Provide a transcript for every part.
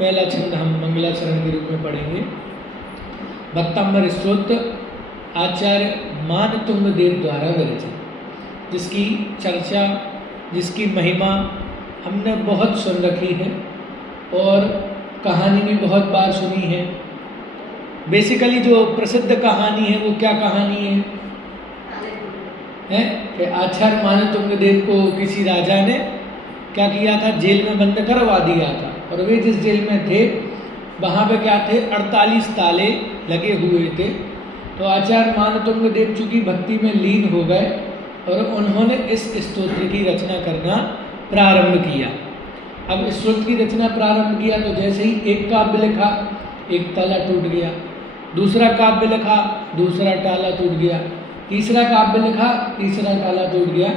पहला छंद हम मंगलाचरण के रूप में पढ़ेंगे। भक्तांबर स्तोत्र आचार्य मानतुंग देव द्वारा विरचित, जिसकी चर्चा, जिसकी महिमा हमने बहुत सुन रखी है और कहानी भी बहुत बार सुनी है। बेसिकली जो प्रसिद्ध कहानी है वो क्या कहानी है कि आचार्य मानतुंग देव को किसी राजा ने क्या किया था, जेल में बंद करवा दिया था। और वे जिस जेल में थे वहाँ पे क्या थे, 48 ताले लगे हुए थे। तो आचार्य मानतुंग देव चूँकि भक्ति में लीन हो गए और उन्होंने इस स्तोत्र की रचना करना प्रारंभ किया। अब इस स्तोत्र की रचना प्रारंभ किया तो जैसे ही एक काव्य लिखा, एक ताला टूट गया, दूसरा काव्य लिखा, दूसरा ताला टूट गया, तीसरा काव्य लिखा, तीसरा ताला टूट गया।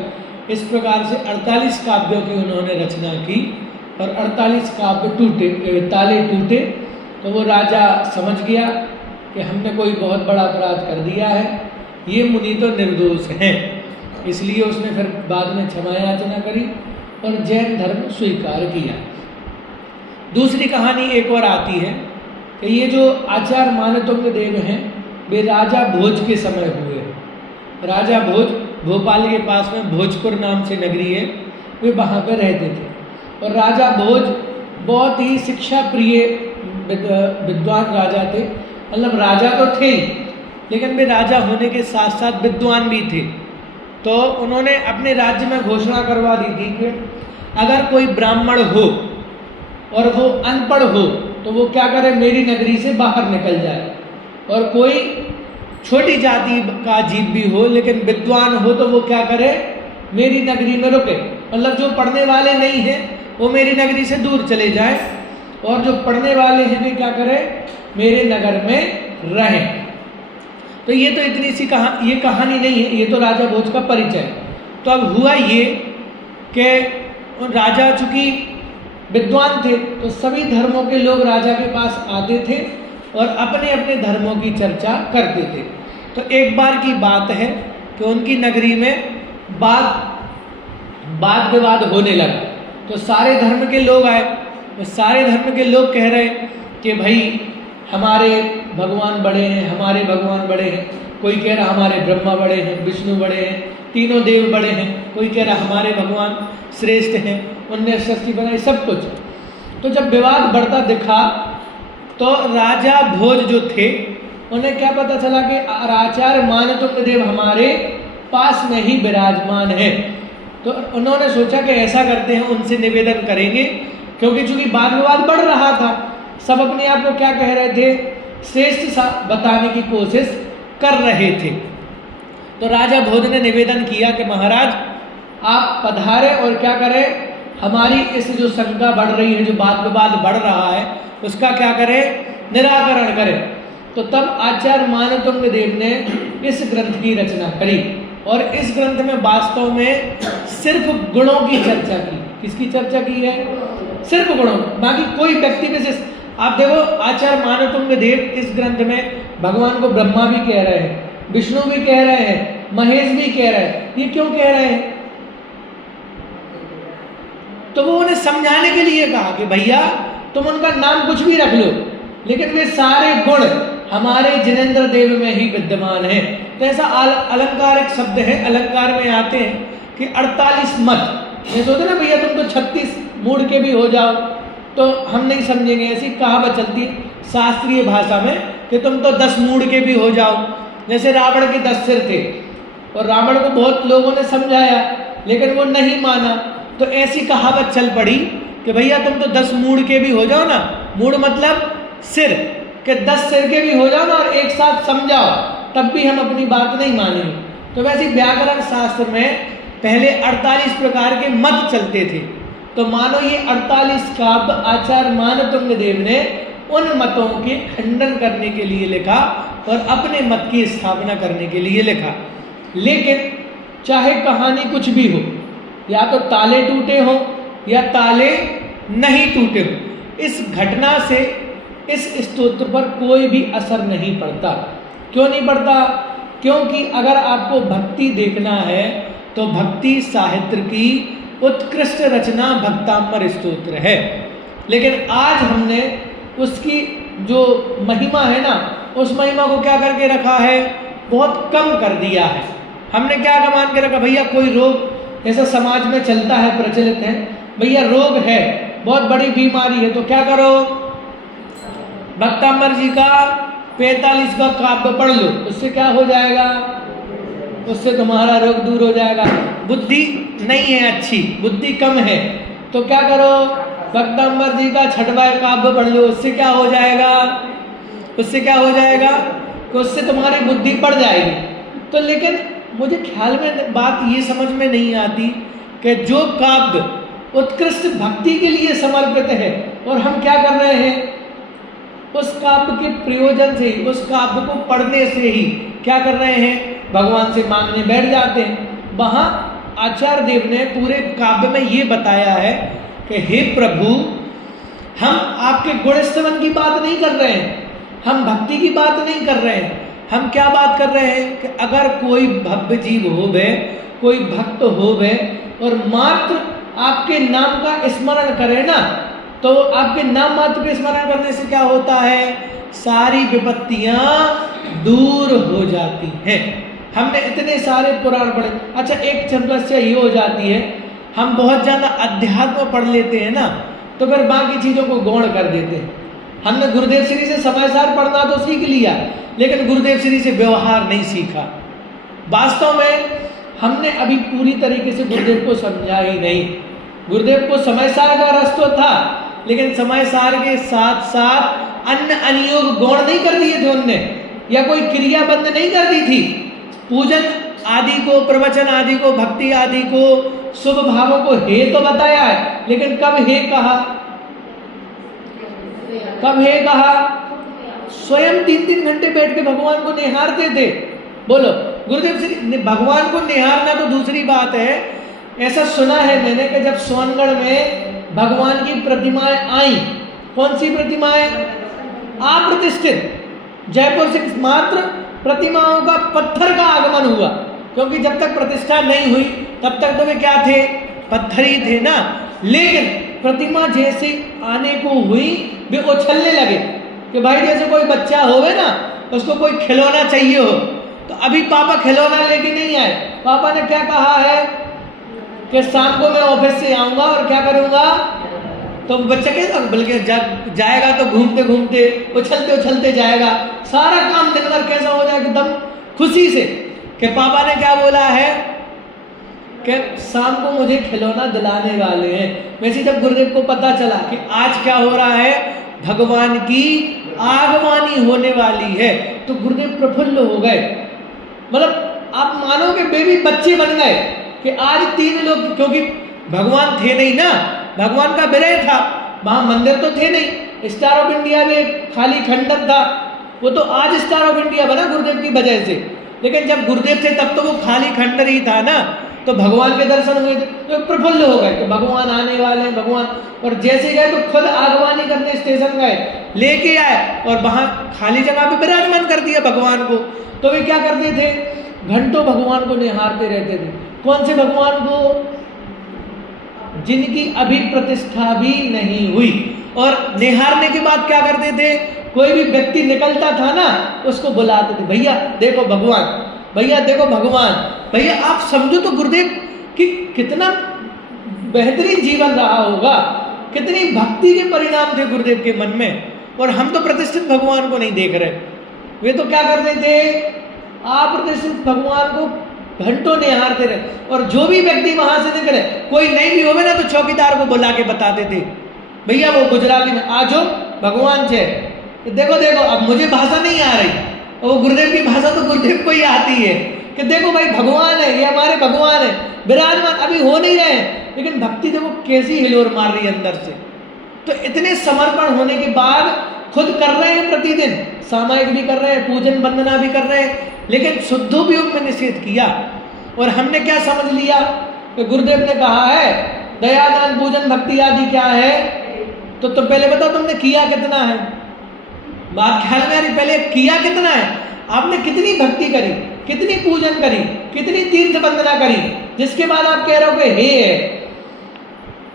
इस प्रकार से 48 काव्यों की उन्होंने रचना की और 48 काव्य टूटे, ताले टूटे। तो वो राजा समझ गया कि हमने कोई बहुत बड़ा अपराध कर दिया है, ये मुनि तो निर्दोष हैं, इसलिए उसने फिर बाद में क्षमा याचना करी और जैन धर्म स्वीकार किया। दूसरी कहानी एक और आती है कि ये जो आचार्य मानतुंग देव हैं वे राजा भोज के समय हुए। राजा भोज भोपाल के पास में भोजपुर नाम से नगरी है, वे वहाँ पर रहते थे। और राजा भोज बहुत ही शिक्षा प्रिय विद्वान राजा थे। मतलब राजा तो थे ही, लेकिन वे राजा होने के साथ साथ विद्वान भी थे। तो उन्होंने अपने राज्य में घोषणा करवा दी थी कि अगर कोई ब्राह्मण हो और वो अनपढ़ हो तो वो क्या करे, मेरी नगरी से बाहर निकल जाए। और कोई छोटी जाति का जीव भी हो लेकिन विद्वान हो तो वो क्या करे, मेरी नगरी में रुके। मतलब जो पढ़ने वाले नहीं हैं वो मेरी नगरी से दूर चले जाएं और जो पढ़ने वाले हैं वे क्या करें, मेरे नगर में रहें। तो ये तो इतनी सी ये कहानी नहीं है, ये तो राजा भोज का परिचय। तो अब हुआ ये कि राजा चूँकि विद्वान थे तो सभी धर्मों के लोग राजा के पास आते थे और अपने अपने धर्मों की चर्चा करते थे। तो एक बार की बात है कि उनकी नगरी में वाद विवाद होने लगा। तो सारे धर्म के लोग आए, तो सारे धर्म के लोग कह रहे कि भाई हमारे भगवान बड़े हैं, हमारे भगवान बड़े हैं। कोई कह रहा हमारे ब्रह्मा बड़े हैं, विष्णु बड़े हैं, तीनों देव बड़े हैं। कोई कह रहा हमारे भगवान श्रेष्ठ हैं, उनने सृष्टि बनाई, सब कुछ। तो जब विवाद बढ़ता दिखा तो राजा भोज जो थे उन्हें क्या पता चला कि आचार्य मानतुंग देव हमारे पास में ही विराजमान है। तो उन्होंने सोचा कि ऐसा करते हैं, उनसे निवेदन करेंगे, क्योंकि चूंकि वाद विवाद बढ़ रहा था, सब अपने आप को क्या कह रहे थे, श्रेष्ठ बताने की कोशिश कर रहे थे। तो राजा भोज ने निवेदन किया कि महाराज आप पधारे और क्या करें, हमारी इस जो शंका बढ़ रही है, जो वाद विवाद बढ़ रहा है, उसका क्या करें, निराकरण करें। तो तब आचार्य मानतुंग देव ने इस ग्रंथ की रचना करी और इस ग्रंथ में वास्तव में सिर्फ गुणों की चर्चा की। किसकी चर्चा की है, सिर्फ गुणों, बाकी कोई व्यक्ति विशेष। आप देखो आचार्य मानतुंग देव इस ग्रंथ में भगवान को ब्रह्मा भी कह रहे हैं, विष्णु भी कह रहे हैं, महेश भी कह रहे हैं। ये क्यों कह रहे हैं, तो वो उन्हें समझाने के लिए कहा कि भैया तुम उनका नाम कुछ भी रख लो, लेकिन वे सारे गुण हमारे जिनेंद्र देव में ही विद्यमान है। तो ऐसा अलंकारिक शब्द है, अलंकार में आते हैं कि 48 मत। ये सोचते ना भैया तुम तो 36 मूड के भी हो जाओ तो हम नहीं समझेंगे। ऐसी कहावत चलती शास्त्रीय भाषा में कि तुम तो 10 मूड के भी हो जाओ। जैसे रावण के 10 सिर थे और रावण को बहुत लोगों ने समझाया लेकिन वो नहीं माना। तो ऐसी कहावत चल पड़ी कि भैया तुम तो 10 मूड़ के भी हो जाओ ना, मूड़ मतलब सिर, कि 10 सिर के भी हो जाओ ना और एक साथ समझाओ, तब भी हम अपनी बात नहीं मानेंगे। तो वैसे व्याकरण शास्त्र में पहले 48 प्रकार के मत चलते थे। तो मानो ये 48 काव्य आचार्य मानतुंग देव ने उन मतों के खंडन करने के लिए लिखा और अपने मत की स्थापना करने के लिए लिखा। लेकिन चाहे कहानी कुछ भी हो, या तो ताले टूटे हो या ताले नहीं टूटे हो, इस घटना से इस स्तोत्र पर कोई भी असर नहीं पड़ता। क्यों नहीं पड़ता? क्योंकि अगर आपको भक्ति देखना है तो भक्ति साहित्य की उत्कृष्ट रचना भक्तांबर स्तोत्र है। लेकिन आज हमने उसकी जो महिमा है ना, उस महिमा को क्या करके रखा है, बहुत कम कर दिया है। हमने क्या मान के रखा, भैया कोई रोग ऐसा समाज में चलता है, प्रचलित है, भैया रोग है, बहुत बड़ी बीमारी है, तो क्या करो, भक्तांबर जी का 45वां काव्य पढ़ लो, उससे क्या हो जाएगा, उससे तुम्हारा रोग दूर हो जाएगा। बुद्धि नहीं है अच्छी, बुद्धि कम है, तो क्या करो, भक्तांबर जी का 6वां काव्य पढ़ लो, उससे क्या हो जाएगा, उससे क्या हो जाएगा कि उससे तुम्हारी बुद्धि बढ़ जाएगी। तो लेकिन मुझे ख्याल में बात ये समझ में नहीं आती कि जो काव्य उत्कृष्ट भक्ति के लिए समर्पित है और हम क्या कर रहे हैं, उस काव्य के प्रयोजन से ही, उस काव्य को पढ़ने से ही क्या कर रहे हैं, भगवान से मांगने बैठ जाते हैं। वहाँ आचार्य देव ने पूरे काव्य में ये बताया है कि हे प्रभु, हम आपके गुण स्तवन की बात नहीं कर रहे हैं, हम भक्ति की बात नहीं कर रहे हैं, हम क्या बात कर रहे हैं कि अगर कोई भव्य जीव होवे, कोई भक्त होवे और मात्र आपके नाम का स्मरण करे ना, तो आपके नाम मात्र के स्मरण करने से क्या होता है, सारी विपत्तियां दूर हो जाती हैं। हमने इतने सारे पुराण पढ़े। अच्छा, एक समस्या ये हो जाती है, हम बहुत ज़्यादा अध्यात्म पढ़ लेते हैं ना, तो फिर बाकी चीज़ों को गौण कर देते हैं। हमने गुरुदेव श्री से समय सार पढ़ना तो सीख लिया, लेकिन गुरुदेव श्री से व्यवहार नहीं सीखा। वास्तव में हमने अभी पूरी तरीके से गुरुदेव को समझा ही नहीं। गुरुदेव को समय सार का रस तो था, लेकिन समय सार के साथ साथ अन्य अनियोग गौण नहीं कर दिए थे उनने, या कोई क्रिया बंद नहीं कर दी थी। पूजन आदि को, प्रवचन आदि को, भक्ति आदि को, शुभ भावों को हे तो बताया है, लेकिन कब हे कहा, कब हे कहा, स्वयं 3-3 घंटे बैठ के भगवान को निहारते थे। बोलो, गुरुदेव श्री भगवान को निहारना तो दूसरी बात है। ऐसा सुना है मैंने कि जब सोनगढ़ में भगवान की प्रतिमाएं आई, कौन सी प्रतिमाएं, अप्रतिष्ठित, जयपुर से मात्र प्रतिमाओं का पत्थर का आगमन हुआ, क्योंकि जब तक प्रतिष्ठा नहीं हुई तब तक तो वे क्या थे, पत्थर ही थे ना। लेकिन प्रतिमा जैसे आने को हुई, वे उछलने लगे कि भाई जैसे कोई बच्चा होवे ना, उसको कोई खिलौना चाहिए हो, तो अभी पापा खिलौना लेके नहीं आए। पापा ने क्या कहा है कि शाम को मैं ऑफिस से आऊँगा और क्या करूँगा, तो बच्चा कैसा, बल्कि जाएगा तो घूमते घूमते, उछलते उछलते जाएगा, सारा काम दिन भर कैसा हो जाएगा, एकदम खुशी से कि पापा ने क्या बोला है कि शाम को मुझे खिलौना दिलाने वाले हैं। वैसे जब गुरुदेव को पता चला कि आज क्या हो रहा है, भगवान की आगवानी होने वाली है, तो गुरुदेव प्रफुल्ल हो गए। मतलब आप मानोगे बेबी बच्चे बन गए कि आज 3 लोग, क्योंकि भगवान थे नहीं ना, भगवान का विरह था, वहाँ मंदिर तो थे नहीं। स्टार ऑफ इंडिया में खाली खंडर था, वो तो आज स्टार ऑफ इंडिया बना गुरुदेव की वजह से, लेकिन जब गुरुदेव थे तब तो वो खाली खंडर ही था ना। तो भगवान के दर्शन हुए तो प्रफुल्ल हो गए कि भगवान आने वाले हैं, भगवान। और जैसे गए तो खुद आगवानी करने स्टेशन गए, लेके आए और वहाँ खाली जगह पे विराजमान कर दिया भगवान को। तो वे क्या करते थे, घंटों भगवान को निहारते रहते थे। कौन से भगवान को, जिनकी अभी प्रतिष्ठा भी नहीं हुई। और निहारने के बाद क्या करते थे, कोई भी व्यक्ति निकलता था ना, उसको बुलाते थे, भैया देखो भगवान, भैया देखो भगवान। भैया आप समझो तो गुरुदेव कि कितना बेहतरीन जीवन रहा होगा, कितनी भक्ति के परिणाम थे गुरुदेव के मन में। और हम तो प्रतिष्ठित भगवान को नहीं देख रहे। वे तो क्या करते थे, अप्रतिष्ठित भगवान को घंटों निहारते रहे। और जो भी व्यक्ति वहां से निकले, कोई नहीं भी होवे ना तो चौकीदार को बुला के बताते थे, भैया वो गुजराती में आजो भगवान छे, देखो देखो अब मुझे भाषा नहीं आ रही, और वो गुरुदेव की भाषा तो गुरुदेव को ही आती है कि देखो भाई भगवान है, ये हमारे भगवान है विराजमान, अभी हो नहीं रहे हैं, लेकिन भक्ति देखो कैसी हिलोर मार रही है अंदर से। तो इतने समर्पण होने के बाद खुद कर रहे हैं, प्रतिदिन सामायिक भी कर रहे हैं, पूजन वंदना भी कर रहे हैं, लेकिन शुद्धोपयोग में निषेध किया। और हमने क्या समझ लिया कि गुरुदेव ने कहा है दयादान पूजन भक्ति आदि क्या है, तो पहले बताओ तुमने किया कितना है, बात ख्याल में आ रही, पहले किया कितना है, आपने कितनी भक्ति करी, कितनी पूजन करी, कितनी तीर्थ वंदना करी, जिसके बाद आप कह रहे हो कि हे है।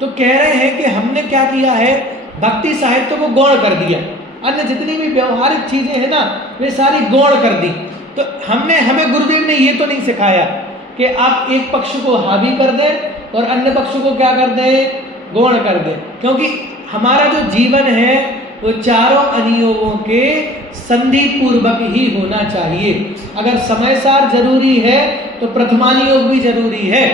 तो कह रहे हैं कि हमने क्या किया है, भक्ति साहित्य को गौण कर दिया, अन्य जितनी भी व्यवहारिक चीजें हैं ना वे सारी गौण कर दी। तो हमें गुरुदेव ने ये तो नहीं सिखाया कि आप एक पक्ष को हावी कर दें और अन्य पक्ष को क्या कर दें, गौण कर दें, क्योंकि हमारा जो जीवन है वो चारों अनियोगों के संधि पूर्वक ही होना चाहिए। अगर समय सार जरूरी है तो प्रथमानियोग भी जरूरी है,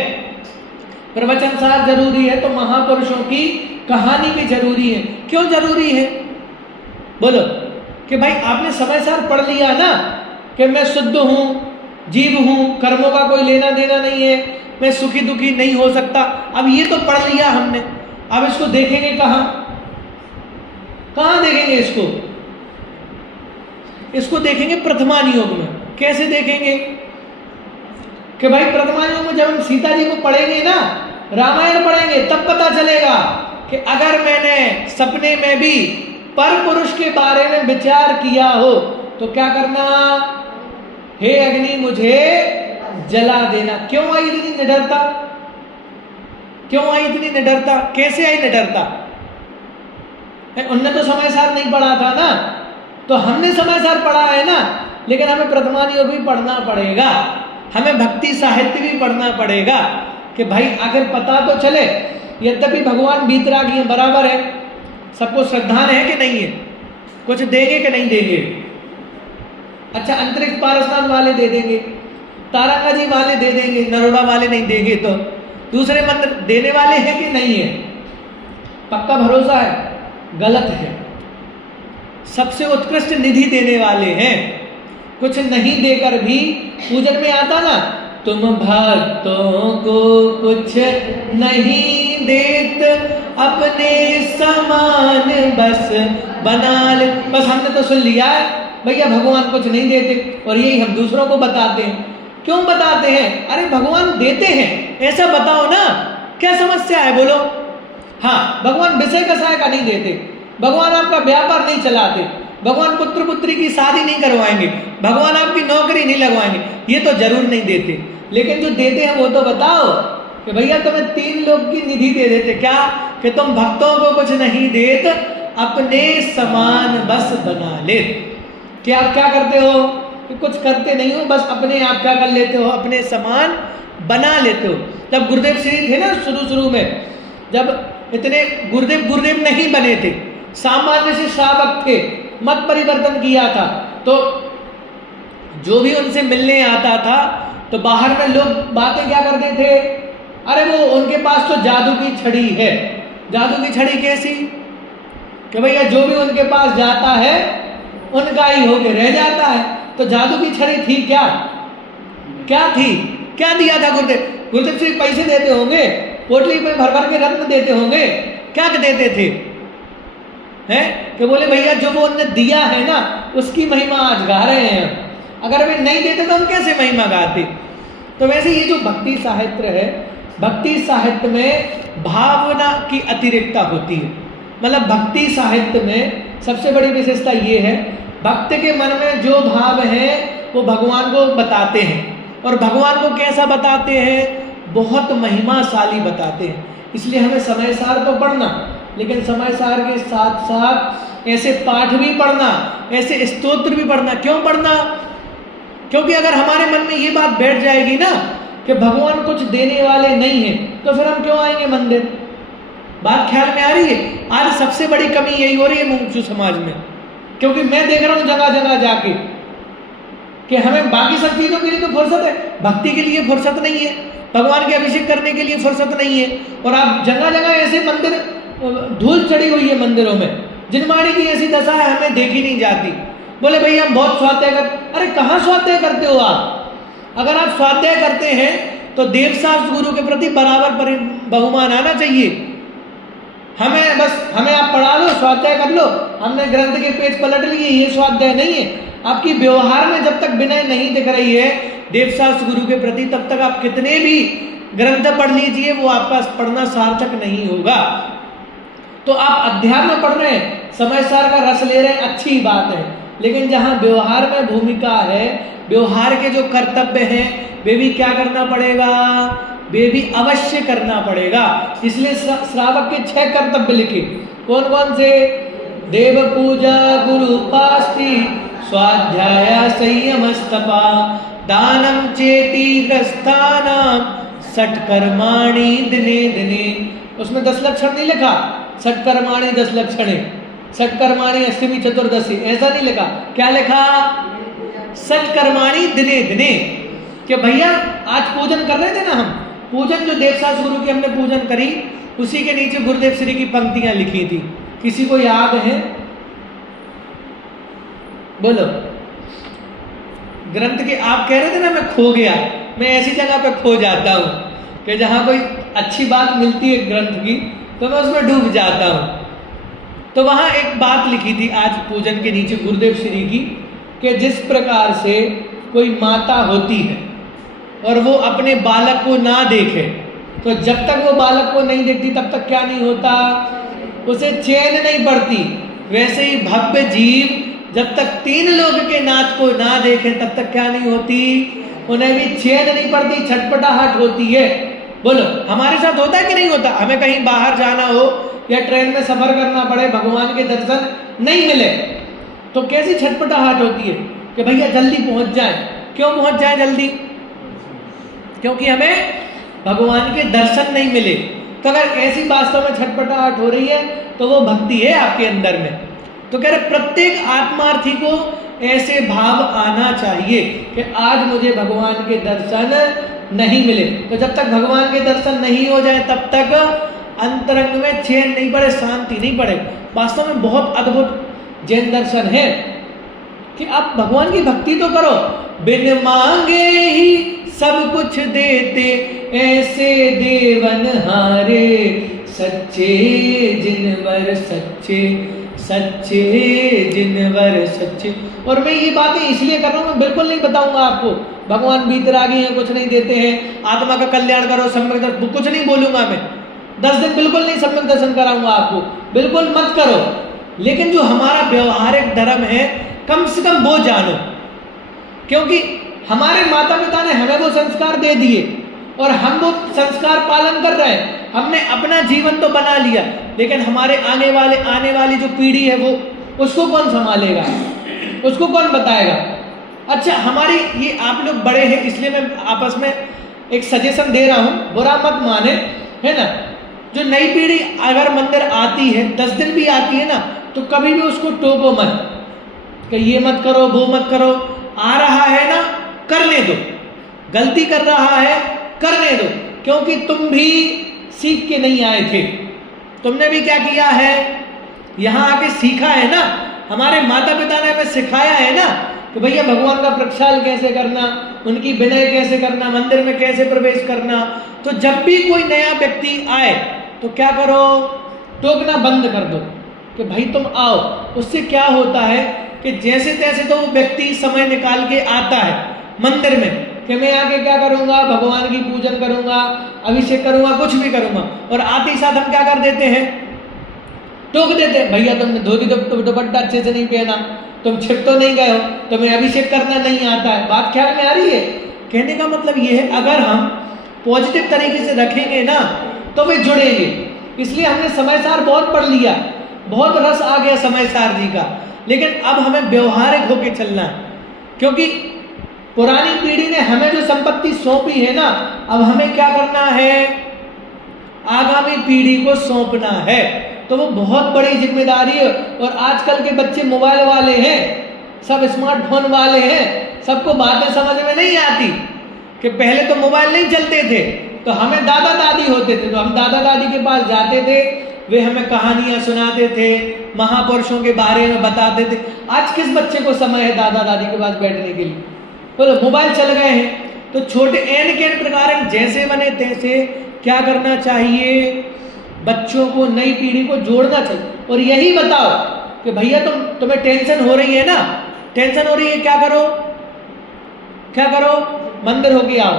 प्रवचन सार जरूरी है तो महापुरुषों की कहानी भी जरूरी है। क्यों जरूरी है बोलो, कि भाई आपने समय सार पढ़ लिया ना कि मैं शुद्ध हूं, जीव हूं, कर्मों का कोई लेना देना नहीं है, मैं सुखी दुखी नहीं हो सकता, अब ये तो पढ़ लिया हमने, अब इसको देखेंगे कहां देखेंगे इसको देखेंगे प्रथमानियोग में। कैसे देखेंगे कि भाई प्रथमानियोग में जब हम सीता जी को पढ़ेंगे ना, रामायण पढ़ेंगे, तब पता चलेगा कि अगर मैंने सपने में भी पर पुरुष के बारे में विचार किया हो तो क्या करना, हे अग्नि मुझे जला देना। क्यों आई इतनी निडरता, क्यों आई इतनी निडरता, कैसे आई निडरता? उनने तो समय सार नहीं पढ़ा था ना, तो हमने समय सार पढ़ा है ना, लेकिन हमें प्रथमानियोग भी पढ़ना पड़ेगा, हमें भक्ति साहित्य भी पढ़ना पड़ेगा कि भाई आखिर पता तो चले। यद्यपि भगवान बीतरागी है, बराबर है, सबको श्रद्धान है कि नहीं है, कुछ देंगे कि नहीं देंगे? अच्छा अंतरिक्ष पारसनाथ वाले दे देंगे, तारंगा जी वाले दे देंगे, नरोड़ा वाले नहीं देंगे, तो दूसरे मंत्र देने वाले हैं कि नहीं है? पक्का भरोसा है? गलत है। सबसे उत्कृष्ट निधि देने वाले हैं, कुछ नहीं देकर भी पूजन में आता ना, तुम भक्तों को कुछ नहीं देत, अपने समान बस बना ले। बस हमने तो सुन लिया है भैया भगवान कुछ नहीं देते, और यही हम दूसरों को बताते हैं। क्यों बताते हैं? अरे भगवान देते हैं ऐसा बताओ ना, क्या समस्या है बोलो? हाँ, भगवान विषय कसाय का नहीं देते, भगवान आपका व्यापार नहीं चलाते, भगवान पुत्र पुत्री की शादी नहीं करवाएंगे, भगवान आपकी नौकरी नहीं लगवाएंगे, ये तो जरूर नहीं देते। लेकिन जो देते हैं वो तो बताओ कि भैया तुम्हें 3 लोग की निधि दे देते, क्या कि तुम भक्तों को कुछ नहीं देते, अपने समान बस बना ले। क्या आप क्या करते हो कि कुछ करते नहीं हो, बस अपने आप क्या कर लेते हो, अपने समान बना लेते हो। जब गुरुदेव श्री थे ना शुरू में, जब इतने गुरुदेव नहीं बने थे, सामान्य से श्रावक थे, मत परिवर्तन किया था, तो जो भी उनसे मिलने आता था तो बाहर में लोग बातें क्या करते थे, अरे वो उनके पास तो जादू की छड़ी है। जादू की छड़ी कैसी कि भैया जो भी उनके पास जाता है उनका ही होके रह जाता है। तो जादू की छड़ी थी क्या? क्या थी? क्या दिया था गुरुदेव सिर्फ पैसे देते होंगे, पोटली में भर भर के रत्न देते होंगे, क्या देते थे हैं कि बोले भैया जो वो उन्होंने दिया है ना उसकी महिमा आज गा रहे हैं, अगर वे नहीं देते तो हम कैसे महिमा गाते? तो वैसे ये जो भक्ति साहित्य है, भक्ति साहित्य में भावना की अतिरिक्तता होती है। मतलब भक्ति साहित्य में सबसे बड़ी विशेषता ये है, भक्त के मन में जो भाव है वो भगवान को बताते हैं, और भगवान को कैसा बताते हैं? बहुत महिमाशाली बताते हैं। इसलिए हमें समय सार तो पढ़ना, लेकिन समय सार के साथ साथ ऐसे पाठ भी पढ़ना, ऐसे स्तोत्र भी पढ़ना। क्यों पढ़ना? क्योंकि अगर हमारे मन में ये बात बैठ जाएगी ना कि भगवान कुछ देने वाले नहीं है, तो फिर हम क्यों आएंगे मंदिर? बात ख्याल में आ रही है? आज सबसे बड़ी कमी यही हो रही है मुमुक्षु समाज में, क्योंकि मैं देख रहा हूं जगह जगह जाके कि हमें बाकी सब चीज़ों के लिए तो फुर्सत है, भक्ति के लिए फुर्सत नहीं है, भगवान के अभिषेक करने के लिए फुर्सत नहीं है। और आप जगह जगह ऐसे मंदिर, धूल चढ़ी हुई है मंदिरों में, जिनवाणी की ऐसी दशा है हमें देखी नहीं जाती। बोले भाई हम बहुत स्वाध्याय कर, अरे कहाँ स्वाध्याय करते हो आप? अगर आप स्वाध्याय करते हैं तो देवशास्त्र गुरु के प्रति बराबर बहुमान आना चाहिए। हमें आप पढ़ा लो, स्वाध्याय कर लो, हमने ग्रंथ के पेज पलट लिए, ये स्वाध्याय नहीं है। आपकी व्यवहार में जब तक विनय नहीं दिख रही है देवशास्त्र गुरु के प्रति, तब तक आप कितने भी ग्रंथ पढ़ लीजिए, वो आपका पढ़ना सार्थक नहीं होगा। तो आप अध्यात्म पढ़ रहे हैं, समय सार का रस ले रहे हैं, अच्छी बात है, लेकिन जहां व्यवहार में भूमिका है, व्यवहार के जो कर्तव्य हैं वे भी क्या करना पड़ेगा, वे भी अवश्य करना पड़ेगा। इसलिए श्रावक के 6 कर्तव्य लिखे। कौन कौन से? देव पूजा, गुरु उपास्ति, स्वाध्याय संयमस्तपा, दानम चेति ग्रस्थानां, षट्कर्माणि दिने दिने। उसमें 10 लक्षण नहीं लिखा, षट्कर्माणि 10 लक्षणे, षट्कर्माणि अष्टमी चतुर्दशी, ऐसा नहीं लिखा। क्या लिखा? षट्कर्माणि दिने दिने। कि भैया आज पूजन कर रहे थे ना हम, पूजन जो देवशास्त्र गुरु की हमने पूजन करी, उसी के नीचे गुरुदेव श्री की पंक्तियां लिखी थी। किसी को याद है? बोलो। ग्रंथ के आप कह रहे थे ना मैं खो गया, मैं ऐसी जगह पे खो जाता हूँ कि जहाँ कोई अच्छी बात मिलती है ग्रंथ की तो मैं उसमें डूब जाता हूँ। तो वहाँ एक बात लिखी थी आज पूजन के नीचे गुरुदेव श्री की, कि जिस प्रकार से कोई माता होती है और वो अपने बालक को ना देखे, तो जब तक वो बालक को नहीं देखती तब तक क्या नहीं होता, उसे चैन नहीं पड़ती। वैसे ही भव्य जीव जब तक 3 लोग के नाथ को ना देखे तब तक क्या नहीं होती, उन्हें भी चैन नहीं पड़ती, छटपटाहट होती है। बोलो हमारे साथ होता है कि नहीं होता? हमें कहीं बाहर जाना हो या ट्रेन में सफर करना पड़े, भगवान के दर्शन नहीं मिले तो कैसी छटपटाहट होती है कि भैया जल्दी पहुंच जाए। क्यों पहुंच जाए जल्दी? क्योंकि हमें भगवान के दर्शन नहीं मिले। तो अगर ऐसी वास्तव में छटपटाहट हो रही है तो वो भक्ति है आपके अंदर में। तो कह रहे प्रत्येक आत्मार्थी को ऐसे भाव आना चाहिए कि आज मुझे भगवान के दर्शन नहीं मिले। तो जब तक भगवान के दर्शन नहीं हो जाए तब तक अंतरंग में चैन नहीं पड़े, शांति नहीं पड़े। वास्तव में बहुत अद्भुत जैन दर्शन है कि आप भगवान की भक्ति तो करो, बिन मांगे ही सब कुछ देते ऐसे देवन हारे, सच्चे जिनवर सच्चे, सच्चे जिनवर सच्चे। और मैं ये बातें इसलिए कर रहा हूँ, मैं बिल्कुल नहीं बताऊंगा आपको भगवान बीतरागी हैं, कुछ नहीं देते हैं, आत्मा का कल्याण करो, सम्यक दर्शन, कुछ नहीं बोलूंगा मैं। 10 दिन बिल्कुल नहीं सम्यक दर्शन कराऊंगा आपको, बिल्कुल मत करो। लेकिन जो हमारा व्यवहारिक धर्म है कम से कम वो जानो, क्योंकि हमारे माता पिता ने हमें वो संस्कार दे दिए और हम वो संस्कार पालन कर रहे हैं। हमने अपना जीवन तो बना लिया, लेकिन हमारे आने वाली जो पीढ़ी है वो उसको कौन संभालेगा, उसको कौन बताएगा? अच्छा हमारी ये आप लोग बड़े हैं इसलिए मैं आपस में एक सजेशन दे रहा हूँ, बुरा मत माने, है ना। जो नई पीढ़ी अगर मंदिर आती है, 10 दिन भी आती है ना, तो कभी भी उसको टोको मत कि ये मत करो वो मत करो। आ रहा है ना, करने दो, गलती कर रहा है करने दो, क्योंकि तुम भी सीख के नहीं आए थे, तुमने भी क्या किया है, यहाँ आके सीखा है ना। हमारे माता पिता ने हमें सिखाया है ना कि भैया भगवान का प्रक्षाल कैसे करना, उनकी विनय कैसे करना, मंदिर में कैसे प्रवेश करना। तो जब भी कोई नया व्यक्ति आए तो क्या करो, टोकना बंद कर दो कि भाई तुम आओ। उससे क्या होता है कि जैसे तैसे तो वो व्यक्ति समय निकाल के आता है मंदिर में कि मैं आके क्या करूंगा, भगवान की पूजन करूंगा, अभिषेक करूंगा, कुछ भी करूंगा। और आते ही साथ हम क्या कर देते हैं, टोक देते हैं, भैया तुमने धोती दुपट्टा अच्छे से नहीं पहना, तुम छिप तो नहीं गए हो, तुम्हें अभिषेक करना नहीं आता है। बात ख्याल में आ रही है? कहने का मतलब ये है अगर हम पॉजिटिव तरीके से रखेंगे ना तो वे जुड़ेंगे। इसलिए हमने समय सार बहुत पढ़ लिया, बहुत रस आ गया समय सार जी का, लेकिन अब हमें व्यवहारिक होकर चलना है, क्योंकि पुरानी पीढ़ी ने हमें जो संपत्ति सौंपी है ना, अब हमें क्या करना है, आगामी पीढ़ी को सौंपना है। तो वो बहुत बड़ी जिम्मेदारी है। और आजकल के बच्चे मोबाइल वाले हैं, सब स्मार्टफोन वाले हैं, सबको बातें समझ में नहीं आती कि पहले तो मोबाइल नहीं चलते थे, तो हमें दादा दादी होते थे, तो हम दादा दादी के पास जाते थे, वे हमें कहानियां सुनाते थे, महापुरुषों के बारे में बताते थे। आज किस बच्चे को समय है दादा दादी के पास बैठने के लिए? बोलो मोबाइल चल गए हैं। तो छोटे एन के प्रकार जैसे बने तैसे क्या करना चाहिए, बच्चों को नई पीढ़ी को जोड़ना चाहिए। और यही बताओ कि भैया तुम्हें टेंशन हो रही है ना, टेंशन हो रही है, क्या करो, क्या करो, मंदिर होके आओ,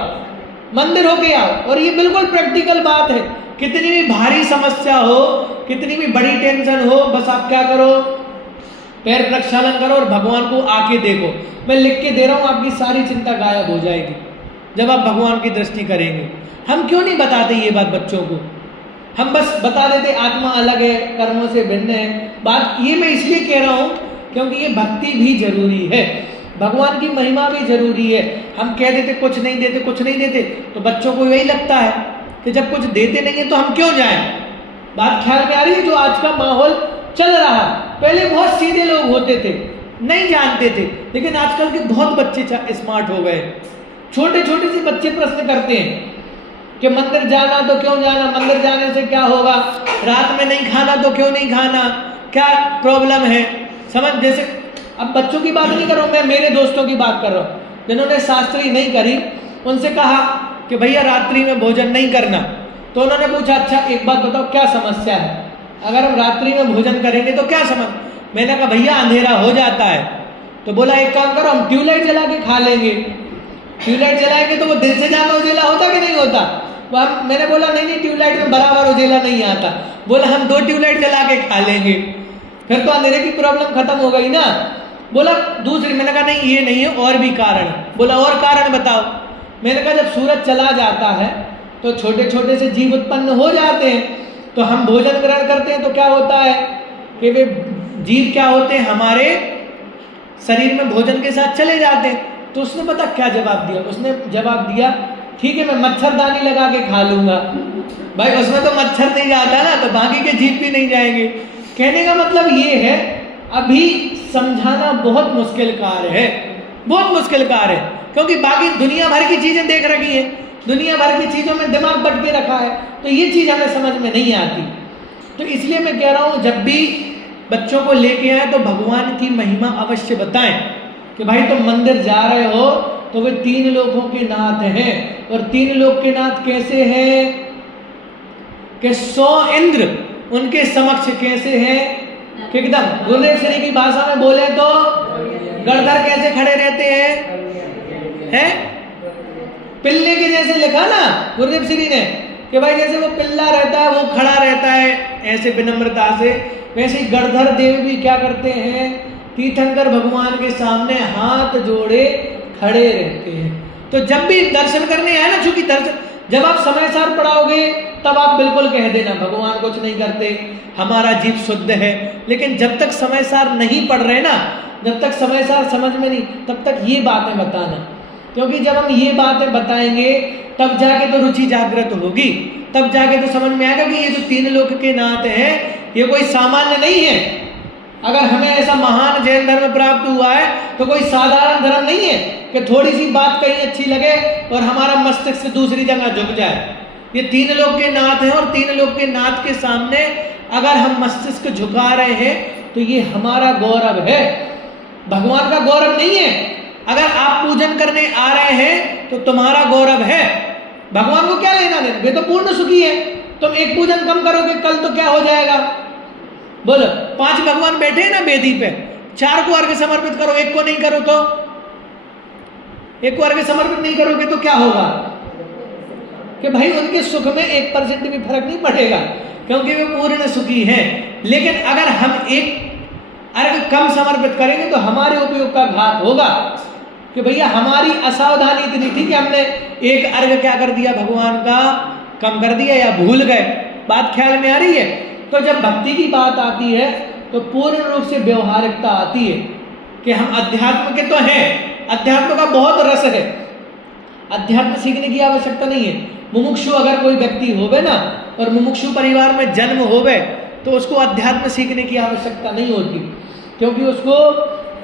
मंदिर होके आओ। और ये बिल्कुल प्रैक्टिकल बात है। कितनी भी भारी समस्या हो, कितनी भी बड़ी टेंशन हो, बस आप क्या करो, पैर प्रक्षालन करो और भगवान को आके देखो। मैं लिख के दे रहा हूं, आपकी सारी चिंता गायब हो जाएगी जब आप भगवान की दृष्टि करेंगे। हम क्यों नहीं बताते ये बात बच्चों को? हम बस बता देते आत्मा अलग है, कर्मों से भिन्न है। बात ये मैं इसलिए कह रहा हूं क्योंकि ये भक्ति भी जरूरी है, भगवान की महिमा भी जरूरी है। हम कह देते कुछ नहीं देते, कुछ नहीं देते, तो बच्चों को यही लगता है कि जब कुछ देते नहीं है तो हम क्यों जाएं। बात ख्याल में आ रही है? जो आज का माहौल चल रहा, पहले बहुत सीधे लोग होते थे, नहीं जानते थे, लेकिन आजकल के बहुत बच्चे स्मार्ट हो गए। छोटे छोटे से बच्चे प्रश्न करते हैं कि मंदिर जाना तो क्यों जाना, मंदिर जाने से क्या होगा, रात में नहीं खाना तो क्यों नहीं खाना, क्या प्रॉब्लम है। समझ, जैसे अब बच्चों की बात नहीं कर रहा हूं मैं, मेरे दोस्तों की बात कर रहा हूं जिन्होंने शास्त्री नहीं करी। उनसे कहा कि भैया रात्रि में भोजन नहीं करना, तो उन्होंने पूछा अच्छा एक बात बताओ क्या समस्या है, अगर हम रात्रि में भोजन करेंगे तो क्या मैंने कहा भैया अंधेरा हो जाता है। तो बोला एक काम करो, हम ट्यूबलाइट जला के खा लेंगे। ट्यूबलाइट जलाएंगे तो वो दिन से ज्यादा उजेला होता कि नहीं होता? मैंने बोला नहीं, ट्यूबलाइट में बराबर उजेला नहीं आता। बोला हम 2 ट्यूबलाइट जला के खा लेंगे, फिर तो अंधेरे की प्रॉब्लम खत्म हो गई ना। बोला दूसरी, मैंने कहा नहीं ये नहीं है, और भी कारण। बोला और कारण बताओ। मैंने कहा जब सूरज चला जाता है तो छोटे छोटे से जीव उत्पन्न हो जाते हैं, तो हम भोजन ग्रहण करते हैं तो क्या होता है कि वे जीव क्या होते हैं, हमारे शरीर में भोजन के साथ चले जाते हैं। तो उसने पता क्या जवाब दिया? उसने जवाब दिया ठीक है मैं मच्छरदानी लगा के खा लूंगा। भाई उसमें तो मच्छर नहीं जाता ना, तो बाकी के जीव भी नहीं जाएंगे। कहने का मतलब ये है, अभी समझाना बहुत मुश्किल कार्य है, बहुत मुश्किल कार्य है, क्योंकि बाकी दुनिया भर की चीजें देख रखी है, दुनिया भर की चीजों में दिमाग बट के रखा है, तो ये चीज हमें समझ में नहीं आती। तो इसलिए मैं कह रहा हूं जब भी बच्चों को लेके आए तो भगवान की महिमा अवश्य बताएं कि भाई तुम मंदिर जा रहे हो तो वे 3 लोकों के नाथ हैं। और 3 लोक के नाथ कैसे हैं कि 100 इंद्र उनके समक्ष कैसे हैं कि एकदम गुरुदेव श्री की भाषा में बोले तो गड़धर कैसे खड़े रहते हैं, पिल्ले के जैसे लिखा ना गुरुदेव श्री ने कि भाई जैसे वो पिल्ला रहता है वो खड़ा रहता है ऐसे विनम्रता से, वैसे ही गणधर देव भी क्या करते हैं, तीर्थंकर भगवान के सामने हाथ जोड़े खड़े रहते हैं। तो जब भी दर्शन करने आए ना, चूंकि दर्शन जब आप समय सार पढ़ाओगे तब आप बिल्कुल कह देना भगवान कुछ नहीं करते, हमारा जीव शुद्ध है। लेकिन जब तक समय सार नहीं पढ़ रहे ना, जब तक समय सार समझ में नहीं, तब तक ये बातें बताना, क्योंकि जब हम ये बातें बताएंगे तब जाके तो रुचि जागृत होगी, तब जाके तो समझ में आएगा कि ये जो 3 लोक के नाथ हैं ये कोई सामान्य नहीं है। अगर हमें ऐसा महान जैन धर्म प्राप्त हुआ है तो कोई साधारण धर्म नहीं है कि थोड़ी सी बात कहीं अच्छी लगे और हमारा मस्तिष्क दूसरी जगह झुक जाए। ये 3 लोक के नाथ हैं और 3 लोक के नाथ के सामने अगर हम मस्तिष्क झुका रहे हैं तो ये हमारा गौरव है, भगवान का गौरव नहीं है। अगर आप पूजन करने आ रहे हैं तो तुम्हारा गौरव है, भगवान को क्या लेना देना, वे तो पूर्ण सुखी है। तुम एक पूजन कम करोगे कल तो क्या हो जाएगा, बोलो 5 भगवान बैठे हैं ना वेदी पे, 4 को अर्घ्य समर्पित करो, 1 को नहीं करो तो 1 को अर्घ्य समर्पित नहीं करोगे तो क्या होगा कि भाई उनके सुख में 1% भी फर्क नहीं पड़ेगा, क्योंकि वे पूर्ण सुखी हैं। लेकिन अगर हम 1 अर्घ्य कम समर्पित करेंगे तो हमारे उपयोग का घात होगा कि भैया हमारी असावधानी इतनी थी कि हमने 1 अर्घ्य क्या कर दिया, भगवान का कम कर दिया या भूल गए। बात ख्याल में आ रही है? तो जब भक्ति की बात आती है तो पूर्ण रूप से व्यवहारिकता आती है कि हम अध्यात्म के तो हैं, अध्यात्म का बहुत रस है, अध्यात्म सीखने की आवश्यकता नहीं है। मुमुक्षु अगर कोई व्यक्ति होवे ना और मुमुक्षु परिवार में जन्म होवे तो उसको अध्यात्म सीखने की आवश्यकता नहीं होती, क्योंकि उसको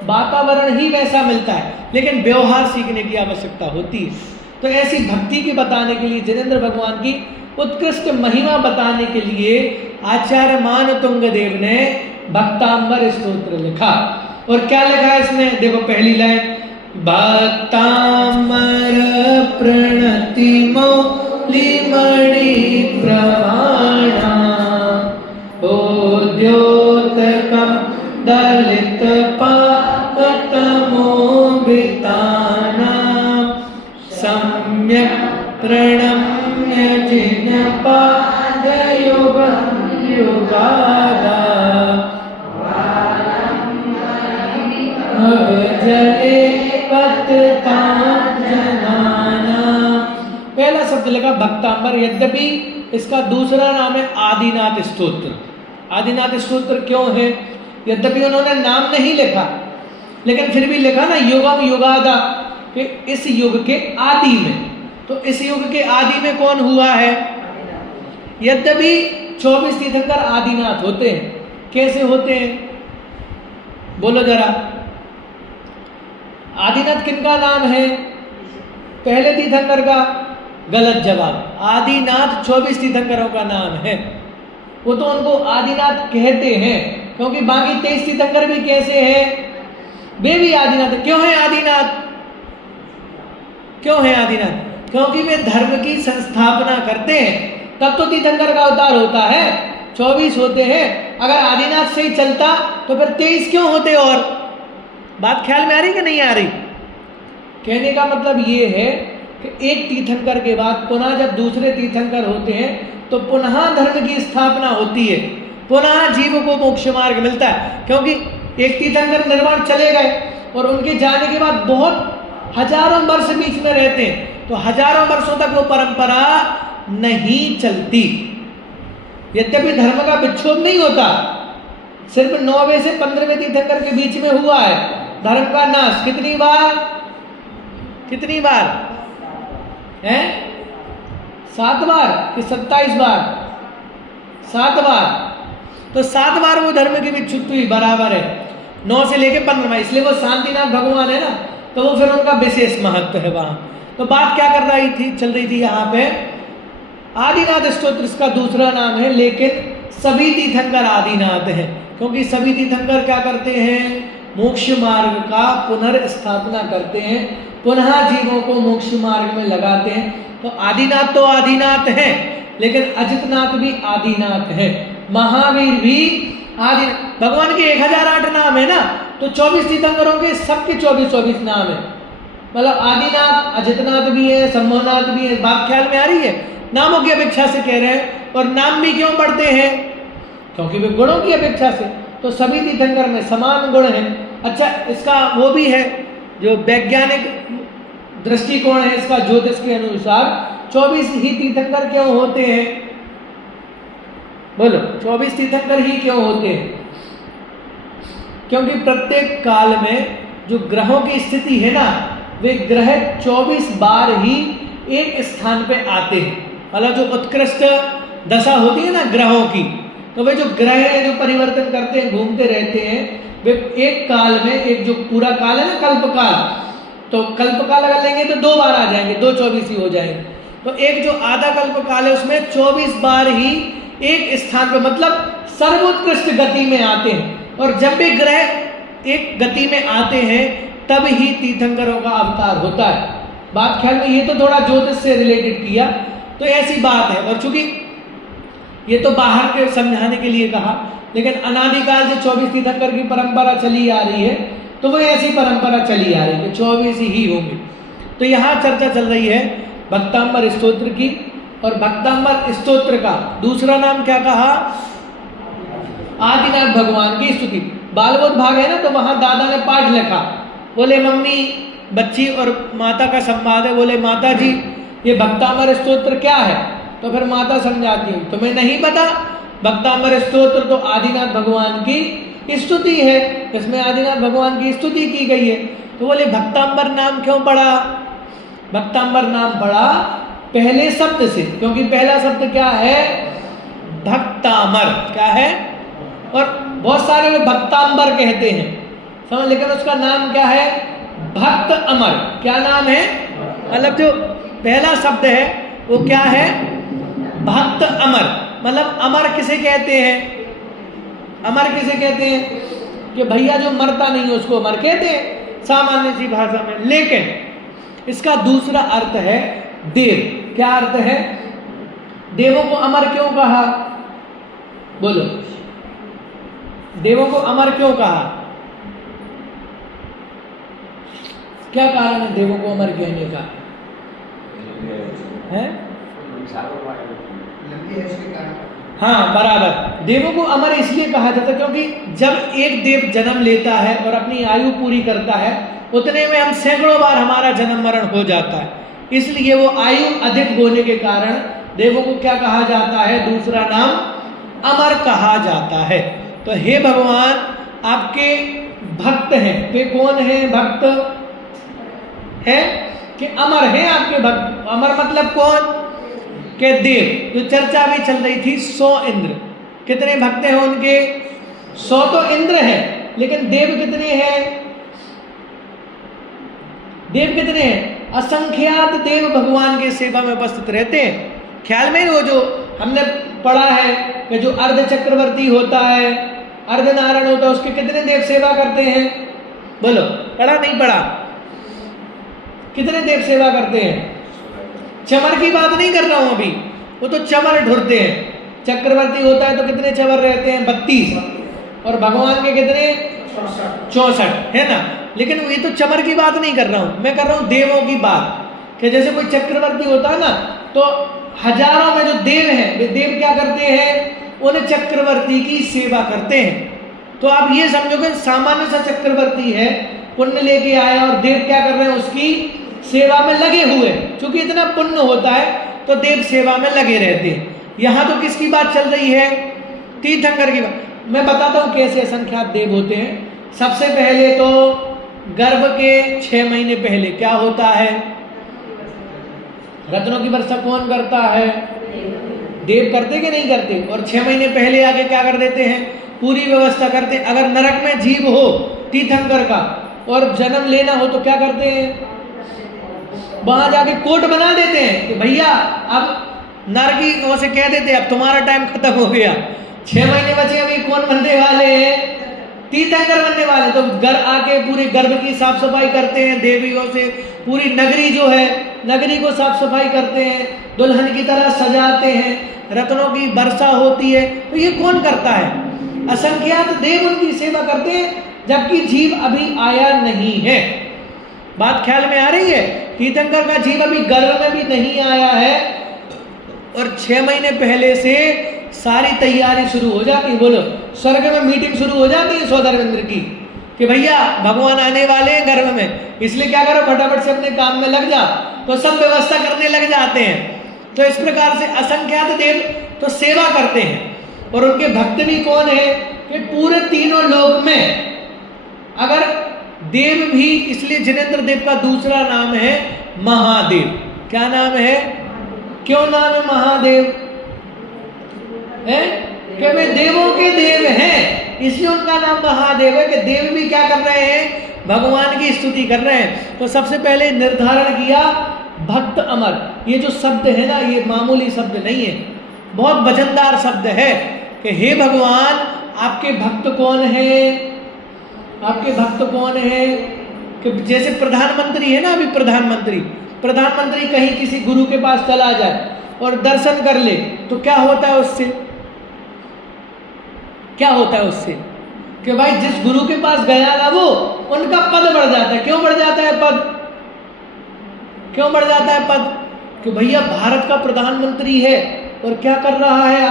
वातावरण ही वैसा मिलता है, लेकिन व्यवहार सीखने की आवश्यकता होती है। तो ऐसी भक्ति की बताने के लिए, जिनेंद्र भगवान की उत्कृष्ट महिमा बताने के लिए आचार्य मानतुंग देव ने भक्तांबर स्तोत्र लिखा। और क्या लिखा है इसमें, देखो पहली लाइन, भक्तांबर प्रणति मौलिमणि प्रमाणा उद्योतकं दलित पापतमोभिताना सम्यक् प्रणम्य जिनपादयुगं युगादा अवजरे पततांजनाना। पहला शब्द लगा भक्तांबर, यद्यपि इसका दूसरा नाम है आदिनाथ स्तोत्र। आदिनाथ स्तोत्र क्यों है? यद्यपि उन्होंने नाम नहीं लिखा, लेकिन फिर भी लिखा ना युगम युगादा, कि इस युग के आदि में। तो इस युग के आदि में कौन हुआ है? यद्यपि 24 तीर्थंकर आदिनाथ होते हैं। कैसे होते हैं बोलो जरा? आदिनाथ किनका नाम है? पहले तीर्थंकर का? गलत जवाब। आदिनाथ 24 तीर्थंकरों का नाम है। वो तो उनको आदिनाथ कहते हैं, क्योंकि बाकी 23 तीर्थंकर भी कैसे हैं? वे भी आदिनाथ। क्यों है आदिनाथ? क्यों है आदिनाथ? क्योंकि वे धर्म की संस्थापना करते हैं, तब तो तीर्थंकर का अवतार होता है। 24 होते हैं, अगर आदिनाथ से ही चलता तो फिर 23 क्यों होते? और बात ख्याल में आ रही कि नहीं आ रही? कहने का मतलब ये है कि एक तीर्थंकर के बाद पुनः जब दूसरे तीर्थंकर होते हैं तो पुनः धर्म की स्थापना होती है, पुनः जीव को मोक्ष मार्ग मिलता है। क्योंकि एक तीर्थंकर निर्वाण चले गए और उनके जाने के बाद बहुत हजारों वर्ष बीच में रहते हैं, तो हजारों वर्षों तक वो परंपरा नहीं चलती। यद्यपि धर्म का विक्षोभ नहीं होता, सिर्फ 9वें से 15वें तीर्थंकर के बीच में हुआ है धर्म का नाश। कितनी बार? कितनी बार है? 7 बार कि 27 बार? 7 बार। तो 7 बार वो धर्म की विच्युति हुई, बराबर है 9 से लेके 15, इसलिए वो शांतिनाथ भगवान है ना, तो वो फिर उनका विशेष महत्व है वहां। तो बात क्या कर रही थी, चल रही थी यहाँ पे, आदिनाथ स्तोत्र इसका दूसरा नाम है, लेकिन सभी तीर्थंकर आदिनाथ हैं, क्योंकि सभी तीर्थंकर क्या करते हैं? मोक्ष मार्ग का पुनर्स्थापना करते हैं, पुनः जीवों को मोक्ष मार्ग में लगाते हैं। तो आदिनाथ तो आदिनाथ हैं, लेकिन अजितनाथ भी आदिनाथ है, महावीर भी आदि। भगवान के 1008 नाम है ना, तो 24 तीर्थंकरों के सबके 24 नाम है। मतलब आदिनाथ, अजितनाथ भी है, संभवनाथ भी है। बात ख्याल में आ रही है? नामों की अपेक्षा से कह रहे हैं। और नाम भी क्यों बढ़ते हैं? क्योंकि वे गुणों की अपेक्षा से। तो सभी तीर्थंकर में समान गुण हैं। अच्छा, इसका वो भी है जो वैज्ञानिक दृष्टिकोण है इसका, ज्योतिष के अनुसार 24 ही तीर्थंकर क्यों होते हैं? बोलो, 24 तीर्थंकर ही क्यों होते हैं? क्योंकि प्रत्येक काल में जो ग्रहों की स्थिति है ना, वे ग्रह 24 बार ही एक स्थान पे आते हैं। मतलब जो उत्कृष्ट दशा होती है ना ग्रहों की, तो वे जो ग्रह है जो परिवर्तन करते हैं, घूमते रहते हैं, वे एक काल में, एक जो पूरा काल है ना कल्पकाल, तो कल्पकाल अगर लेंगे तो 2 बार आ जाएंगे, 2 24 ही हो जाएंगे। तो एक जो आधा कल्पकाल है उसमें 24 बार ही एक स्थान पर, मतलब सर्वोत्कृष्ट गति में आते हैं। और जब भी ग्रह एक गति में आते हैं तब ही तीर्थंकरों का अवतार होता है। बात ख्याल में? ये तो थोड़ा ज्योतिष से रिलेटेड किया, तो ऐसी बात है। और चूंकि ये तो बाहर के समझाने के लिए कहा, लेकिन अनादिकाल से 24 तीर्थंकर की परंपरा चली आ रही है, तो वो ऐसी परंपरा चली आ रही है, 24 ही होंगे। तो यहाँ चर्चा चल रही है भक्तांबर स्तोत्र की, और भक्तांबर स्तोत्र का दूसरा नाम क्या कहा? आदिनाथ भगवान की स्तुति। बालबोध भाग है ना, तो वहां दादा ने पाठ लिखा, बोले मम्मी, बच्ची और माता का संवाद है, बोले माता जी ये भक्तांबर स्तोत्र क्या है? तो फिर माता समझाती हूँ, तुम्हें नहीं पता? भक्तांबर स्तोत्र तो आदिनाथ भगवान की स्तुति है, इसमें आदिनाथ भगवान की स्तुति की गई है। तो बोले भक्तांबर नाम क्यों पड़ा? भक्तांबर नाम पड़ा पहले शब्द से, क्योंकि पहला शब्द क्या है? भक्तामर। क्या है? और बहुत सारे लोग भक्तांबर कहते हैं, समझ, लेकिन उसका नाम क्या है? भक्त अमर। क्या नाम है? मतलब जो पहला शब्द है वो क्या है? भक्त अमर। मतलब अमर किसे कहते हैं? अमर किसे कहते हैं? कि भैया जो मरता नहीं है उसको अमर कहते हैं सामान्य सी भाषा में। लेकिन इसका दूसरा अर्थ है देव। क्या अर्थ है? देवों को अमर क्यों कहा? बोलो, देवों को अमर क्यों कहा? क्या कारण है देवों को अमर कहने का? है? हाँ, बराबर। देवों को अमर इसलिए कहा जाता है क्योंकि जब एक देव जन्म लेता है और अपनी आयु पूरी करता है, उतने में हम सैकड़ों बार हमारा जन्म मरण हो जाता है, इसलिए वो आयु अधिक होने के कारण देवों को क्या कहा जाता है? दूसरा नाम अमर कहा जाता है। तो हे भगवान, आपके भक्त हैं। वे कौन है? भक्त है कि अमर है आपके भक्त। अमर मतलब कौन? के देव। जो चर्चा भी चल रही थी 100 इंद्र। कितने भक्त हैं उनके? 100 तो इंद्र है, लेकिन देव कितने हैं? देव कितने हैं? असंख्यात देव भगवान के सेवा में उपस्थित रहते हैं। ख्याल में वो जो हमने पढ़ा है कि जो अर्ध चक्रवर्ती होता है, अर्ध नारायण होता है, उसके कितने देव सेवा करते हैं? बोलो, पढ़ा नहीं पढ़ा? कितने देव सेवा करते हैं? चमर की बात नहीं कर रहा हूं अभी, वो तो चमर ढूंढते हैं। चक्रवर्ती होता है तो कितने चमर रहते हैं? 32। और भगवान के कितने? 64, है ना। लेकिन ये तो चमर की बात नहीं कर रहा हूं, मैं कर रहा हूं देवों की बात। कि जैसे कोई चक्रवर्ती होता है ना, तो हजारों में जो देव हैं, वे देव क्या करते हैं? उन्हें चक्रवर्ती की सेवा करते हैं। तो आप ये समझो कि सामान्य सा चक्रवर्ती है, पुण्य लेके आया और देव क्या कर रहे हैं? उसकी सेवा में लगे हुए। क्योंकि इतना पुण्य होता है तो देव सेवा में लगे रहते हैं। यहाँ तो किसकी बात चल रही है? तीर्थंकर की बात। मैं बताता हूँ कैसे असंख्यात देव होते हैं। सबसे पहले तो गर्भ के 6 महीने पहले क्या होता है? रत्नों की वर्षा कौन करता है? देव करते कि नहीं करते? और 6 महीने पहले आके क्या कर देते हैं? पूरी व्यवस्था करते हैं। अगर नरक में जीव हो तीर्थंकर का और जन्म लेना हो तो क्या करते हैं? वहां जाके कोर्ट बना देते हैं कि भैया अब नरकी से कह देते हैं अब तुम्हारा टाइम खत्म हो गया, 6 महीने बचे, अभी कौन बनने वाले हैं? तीर्थंकर बनने वाले। तो घर आके पूरे गर्भ की साफ सफाई करते हैं, देवियों से पूरी नगरी जो है, नगरी को साफ सफाई करते हैं, दुल्हन की तरह सजाते हैं, रत्नों की वर्षा होती है। तो ये कौन करता है? असंख्यात देव उनकी सेवा करते हैं, जबकि जीव अभी आया नहीं है। बात ख्याल में आ रही है? तीर्थंकर का जीव अभी गर्भ में भी नहीं आया है और 6 महीने पहले से सारी तैयारी शुरू हो जाती है। बोलो, स्वर्ग में मीटिंग शुरू हो जाती है सौधर्मेंद्र की कि भैया भगवान आने वाले हैं गर्भ में, इसलिए क्या करो, फटाफट से अपने काम में लग जा। तो सब व्यवस्था करने लग जाते हैं। तो इस प्रकार से असंख्यात देव तो सेवा करते हैं। और उनके भक्त भी कौन है? कि पूरे तीनों लोक में अगर देव भी, इसलिए जिनेंद्र देव का दूसरा नाम है महादेव। क्या नाम है? क्यों नाम है महादेव? है कि वे देवों के देव हैं, इसलिए उनका नाम महादेव है। कि देव भी क्या कर रहे हैं? भगवान की स्तुति कर रहे हैं। तो सबसे पहले निर्धारण किया भक्त अमर। ये जो शब्द है ना, ये मामूली शब्द नहीं है, बहुत वजनदार शब्द है। कि हे भगवान, आपके भक्त कौन है? आपके भक्त कौन है? कि जैसे प्रधानमंत्री है ना, अभी प्रधानमंत्री कहीं किसी गुरु के पास चला जाए और दर्शन कर ले तो क्या होता है उससे? क्या होता है उससे? कि भाई जिस गुरु के पास गया ना, वो उनका पद बढ़ जाता है। क्यों बढ़ जाता है पद? क्यों बढ़ जाता है पद? कि भैया भारत का प्रधानमंत्री है और क्या कर रहा है?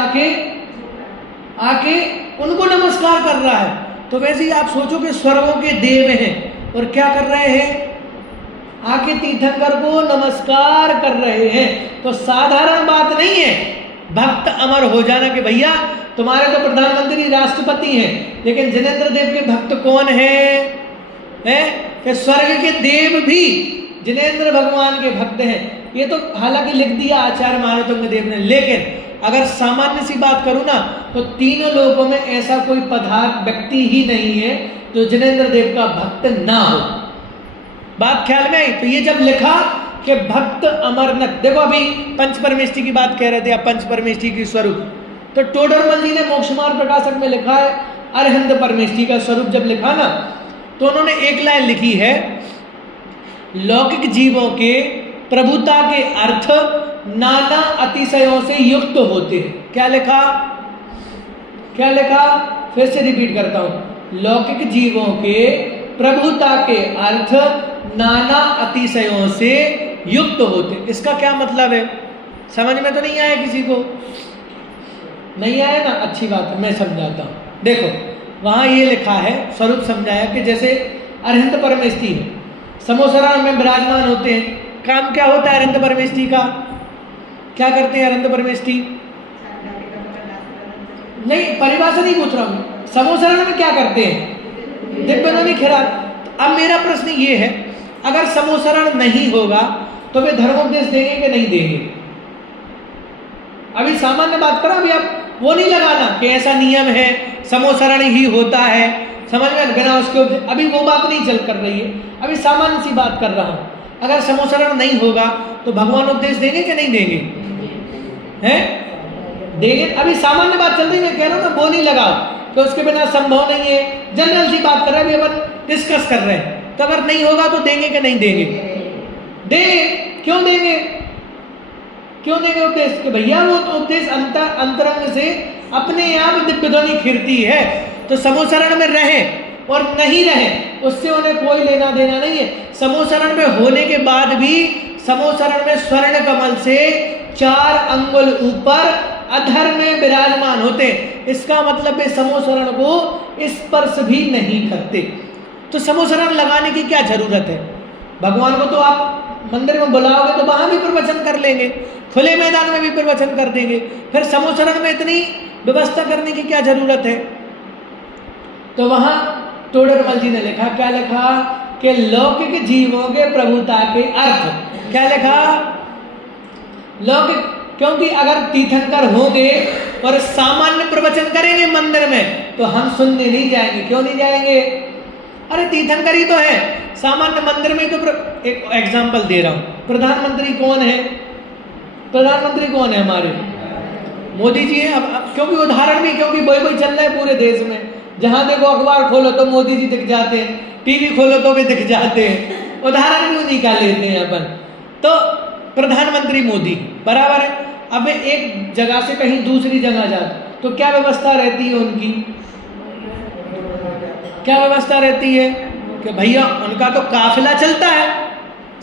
आके उनको नमस्कार कर रहा है। तो वैसे ही आप सोचो कि स्वर्गों के देव हैं और क्या कर रहे हैं? आके तीर्थंकर को नमस्कार कर रहे हैं। तो साधारण बात नहीं है भक्त अमर हो जाना कि भैया तुम्हारे तो प्रधानमंत्री राष्ट्रपति हैं, लेकिन जिनेंद्र देव के भक्त कौन है? कि स्वर्ग के देव भी जिनेंद्र भगवान के भक्त हैं। ये तो हालांकि लिख दिया आचार्य मानतुंग देव ने, लेकिन अगर सामान्य सी बात करूं ना, तो तीनों लोगों में ऐसा कोई पदार्थ व्यक्ति ही नहीं है जो जिनेंद्र देव का भक्त ना हो। बात ख्याल में आई? तो ये जब लिखा कि भक्त अमर न, देखो अभी पंच परमेष्टि की बात कह रहे थे, आप पंच परमेष्टि की स्वरूप, तो टोडरमल जी ने मोक्षमार्ग प्रकाशक में लिखा है अरहंत परमेष्टि का स्वरूप जब लिखा ना, तो उन्होंने एक लाइन लिखी है, लौकिक जीवों के प्रभुता के अर्थ नाना अतिशयों से युक्त होते हैं। क्या लिखा? क्या लिखा? फिर से रिपीट करता हूं, लौकिक जीवों के प्रभुता के अर्थ नाना अतिशयों से युक्त होते। इसका क्या मतलब है? समझ में तो नहीं आया किसी को? नहीं आया ना? अच्छी बात है, मैं समझाता हूं। देखो वहां ये लिखा है, स्वरूप समझाया कि जैसे अरहंत परमेष्टि है, समोसरा में विराजमान होते हैं। काम क्या होता है अरहंत परमेष्टि का? क्या करते हैं अरहंत परमेष्टि? नहीं, परिभाषा नहीं पूछ रहा हूं, समोसरण में क्या करते हैं? दिव्य खिरात। अब मेरा प्रश्न ये है, अगर समोसरण नहीं होगा तो वे धर्मोपदेश देंगे कि नहीं देंगे? अभी सामान्य बात करो, अभी आप वो नहीं लगाना कि ऐसा नियम है, समोसरण ही होता है, समझ में बिना उसके, अभी वो बात नहीं चल कर रही है, अभी सामान्य सी बात कर रहा हूं। अगर समोसरण नहीं होगा तो भगवान उपदेश देंगे कि नहीं देंगे? हैं? देंगे। अभी सामान्य बात चल रही, मैं कह रहा हूं ना, वो नहीं लगाओ तो उसके बिना संभव नहीं है, जनरल सी बात कर रहे हैं, अभी अपन डिस्कस कर रहे हैं। तो अगर नहीं होगा तो देंगे कि नहीं देंगे? देंगे। क्यों देंगे? क्यों देंगे उपदेश? कि भैया वो तो उपदेश अंतरंग से अपने आप दिव्य ध्वनि खिरती है, तो समोसरण में रहे और नहीं रहे उससे उन्हें कोई लेना देना नहीं है। समोसरण में होने के बाद भी समोसरण में स्वर्ण कमल से 4 अंगुल ऊपर अधर में विराजमान होते, इसका मतलब वे समोसरण को स्पर्श भी नहीं करते। तो समोसरण लगाने की क्या जरूरत है? भगवान को तो आप मंदिर में बुलाओगे तो वहां भी प्रवचन कर लेंगे, खुले मैदान में भी प्रवचन कर देंगे, फिर समोसरण में इतनी व्यवस्था करने की क्या जरूरत है? तो वहां टोडरमल जी ने लिखा, क्या लिखा? कि लौकिक जीवों के प्रभुता के अर्थ। क्या लिखा? लौकिक, क्योंकि अगर तीर्थंकर होंगे और सामान्य प्रवचन करेंगे मंदिर में तो हम सुनने नहीं जाएंगे। क्यों नहीं जाएंगे? अरे तीर्थंकर ही तो है, सामान्य मंदिर में तो एक एग्जांपल दे रहा हूं, प्रधानमंत्री कौन है? प्रधानमंत्री कौन है हमारे? मोदी जी हैं। अब क्योंकि उदाहरण भी, क्योंकि वही चल रहा है पूरे देश में, जहां देखो अखबार खोलो तो मोदी जी दिख जाते हैं, टीवी खोलो तो भी दिख जाते हैं, उदाहरण भी उन्हीं का लेते हैं अपन। तो प्रधानमंत्री मोदी बराबर है। अब एक जगह से कहीं दूसरी जगह जाते तो क्या व्यवस्था रहती है उनकी? क्या व्यवस्था रहती है? कि भैया उनका तो काफिला चलता है,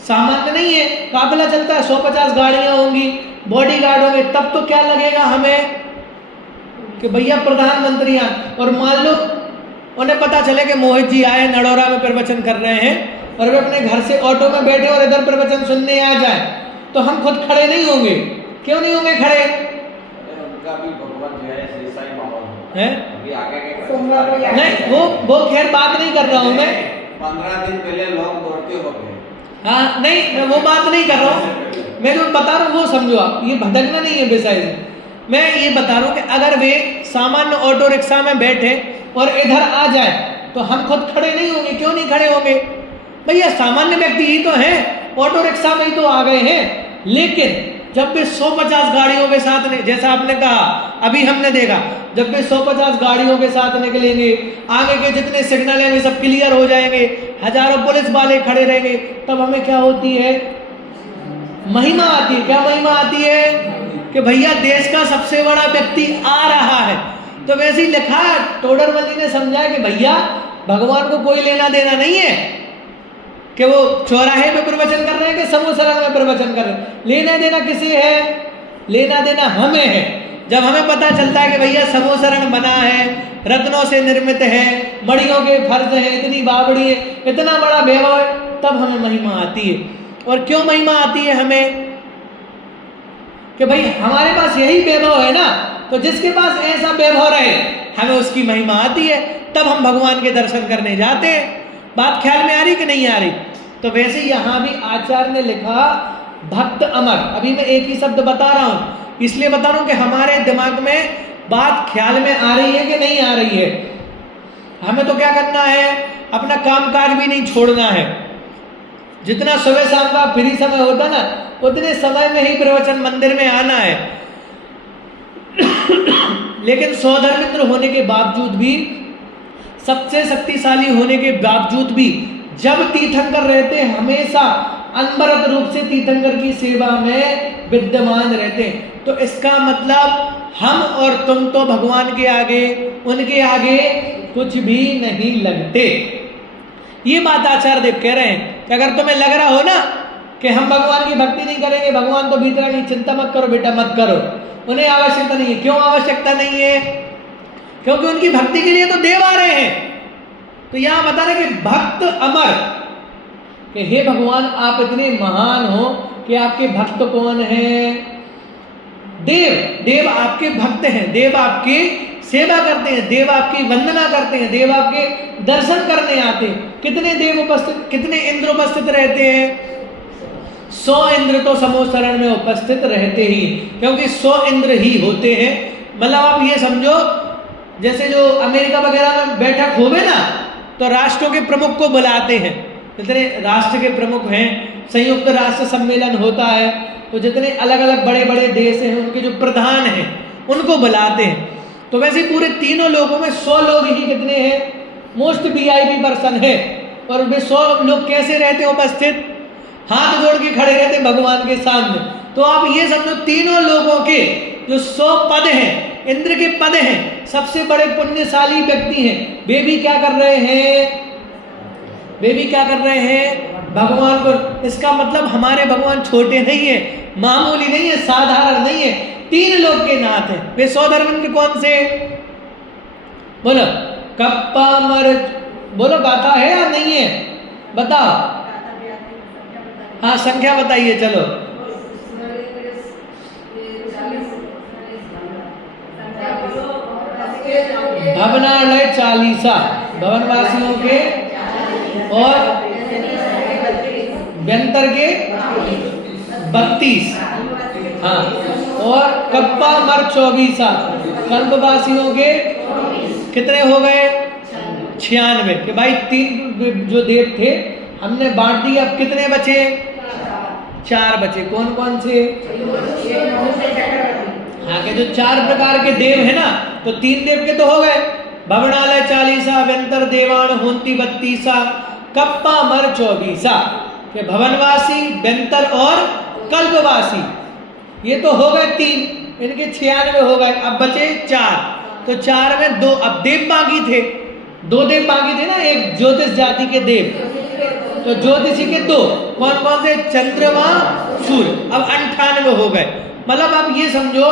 सामान्य नहीं है, काफिला चलता है, 150 गाड़ियां होंगी, बॉडीगार्ड होंगे, तब तो क्या लगेगा हमें कि भैया प्रधानमंत्री आए। और मान लो उन्हें पता चले कि मोहित जी आए, नड़ौरा में प्रवचन कर रहे हैं, और वे अपने घर से ऑटो में बैठे और इधर प्रवचन सुनने आ जाए, तो हम खुद खड़े नहीं होंगे। क्यों नहीं होंगे खड़े? उनका भी भगवान जो है ऐसा ही माहौल है, अभी आगे के नहीं वो खैर बात नहीं कर रहा हूँ मैं। 15 दिन पहले लोग दौड़ते हो गए। हाँ नहीं, मैं वो बात नहीं कर रहा हूँ, मैं जो बता रहा हूँ वो समझो आप, ये भटकना नहीं है विषय से। मैं ये बता रहा हूँ कि अगर वे सामान्य ऑटो रिक्शा में बैठे और इधर आ जाए तो हम खुद खड़े नहीं होंगे। क्यों नहीं खड़े होंगे? भैया सामान्य व्यक्ति ही तो हैं, ऑटो रिक्शा में ही तो आ गए हैं। लेकिन जब वे 150 गाड़ियों के साथ, जैसा आपने कहा, अभी हमने देखा, जब वे 150 गाड़ियों के साथ निकलेंगे, आगे के जितने सिग्नल हैं वे सब क्लियर हो जाएंगे, हजारों पुलिस वाले खड़े रहेंगे, तब हमें क्या होती है? महिमा आती है। क्या महिमा आती है? कि भैया देश का सबसे बड़ा व्यक्ति आ रहा है। तो वैसे ही लिखा, टोडरमल जी ने समझाया कि भैया भगवान को कोई लेना देना नहीं है कि वो चौराहे में प्रवचन कर रहे हैं कि समोसरण में प्रवचन कर रहे हैं। लेना देना किसे है? लेना देना हमें है। जब हमें पता चलता है कि भैया समोसरण बना है, रत्नों से निर्मित है, मड़ियों के फर्ज है, इतनी बावड़ी है, इतना बड़ा वैभव है, तब हमें महिमा आती है। और क्यों महिमा आती है हमें? कि भाई हमारे पास यही वैभव है ना, तो जिसके पास ऐसा वैभव रहे हमें उसकी महिमा आती है, तब हम भगवान के दर्शन करने जाते हैं। बात ख्याल में आ रही कि नहीं आ रही? तो वैसे यहाँ भी आचार्य ने लिखा भक्त अमर। अभी मैं एक ही शब्द बता रहा हूँ, इसलिए बता रहा हूँ कि हमारे दिमाग में बात ख्याल में आ रही है कि नहीं आ रही है। हमें तो क्या करना है, अपना कामकाज भी नहीं छोड़ना है। जितना सुबह शाम का फ्री समय होता ना, उतने समय में ही प्रवचन मंदिर में आना है। लेकिन सौधर्मित्र होने के बावजूद भी, सबसे शक्तिशाली होने के बावजूद भी, जब तीर्थंकर रहते हमेशा अनवरत रूप से तीर्थंकर की सेवा में विद्यमान रहते हैं। तो इसका मतलब हम और तुम तो भगवान के आगे, उनके आगे कुछ भी नहीं लगते। ये बात आचार्य देव कह रहे हैं कि अगर तुम्हें लग रहा हो ना कि हम भगवान की भक्ति नहीं करेंगे, भगवान तो भीतर नहीं, चिंता मत करो बेटा, मत करो, उन्हें आवश्यकता नहीं है। क्यों आवश्यकता नहीं है? क्योंकि उनकी भक्ति के लिए तो देव आ रहे हैं। तो यहां बता रहे कि भक्त अमर, कि हे भगवान आप इतने महान हो कि आपके भक्त कौन हैं? देव। देव आपके भक्त हैं, देव आपकी सेवा करते हैं, देव आपकी वंदना करते हैं, देव आपके दर्शन करने आते हैं। कितने देव उपस्थित, कितने इंद्र उपस्थित रहते हैं? 100 इंद्र तो समोसरण में उपस्थित रहते ही, क्योंकि 100 इंद्र ही होते हैं। मतलब आप ये समझो, जैसे जो अमेरिका वगैरह में बैठक होवे ना, तो राष्ट्रों के प्रमुख को बुलाते हैं। जितने राष्ट्र के प्रमुख हैं, संयुक्त राष्ट्र सम्मेलन होता है, तो जितने अलग अलग बड़े बड़े देश हैं, उनके जो प्रधान हैं उनको बुलाते हैं। तो वैसे पूरे तीनों लोगों में 100 लोग ही कितने हैं? मोस्ट वीआईपी पर्सन है। और वे 100 लोग कैसे रहते हैं उपस्थित? हाथ जोड़ के खड़े रहते भगवान के सामने। तो आप ये समझो, तीनों लोगों के जो 100 पद हैं, इंद्र के पद हैं, सबसे बड़े पुण्यशाली व्यक्ति हैं, वे भी क्या कर रहे हैं? वे भी क्या कर रहे हैं? भगवान को। इसका मतलब हमारे भगवान छोटे नहीं है, मामूली नहीं है, साधारण नहीं है, 3 लोग के नाथ हैं। वे 100 धर्म कौन से? बोलो। कप्पा मर, बोलो गाथा है या नहीं है? बताओ। हाँ संख्या बताइए चलो। भवनालय 40, भवनवासियों के, और व्यंतर के 32, हाँ, और कप्पा मर 24, कल्पवासियों के कितने हो गए? 96। कि भाई 3 जो देव थे हमने बांट दिए, अब कितने बचे? 4 बचे। कौन कौन से? हाँ, के जो 4 प्रकार के देव है ना, तो 3 देव के तो हो गए, भवनालय 40, व्यंतर देवान होंती 32, कप्पा मर 24, के भवनवासी, व्यंतर और कल्पवासी, ये तो हो गए 3, इनके 96 हो गए। अब बचे 4, तो 4 में 2 अब देव बाकी थे, 2 देव बाकी थे ना, एक ज्योतिष जाति के देव, तो ज्योतिषी के 2, कौन कौन से? चंद्रमा, सूर्य। अब 98 हो गए। मतलब आप ये समझो,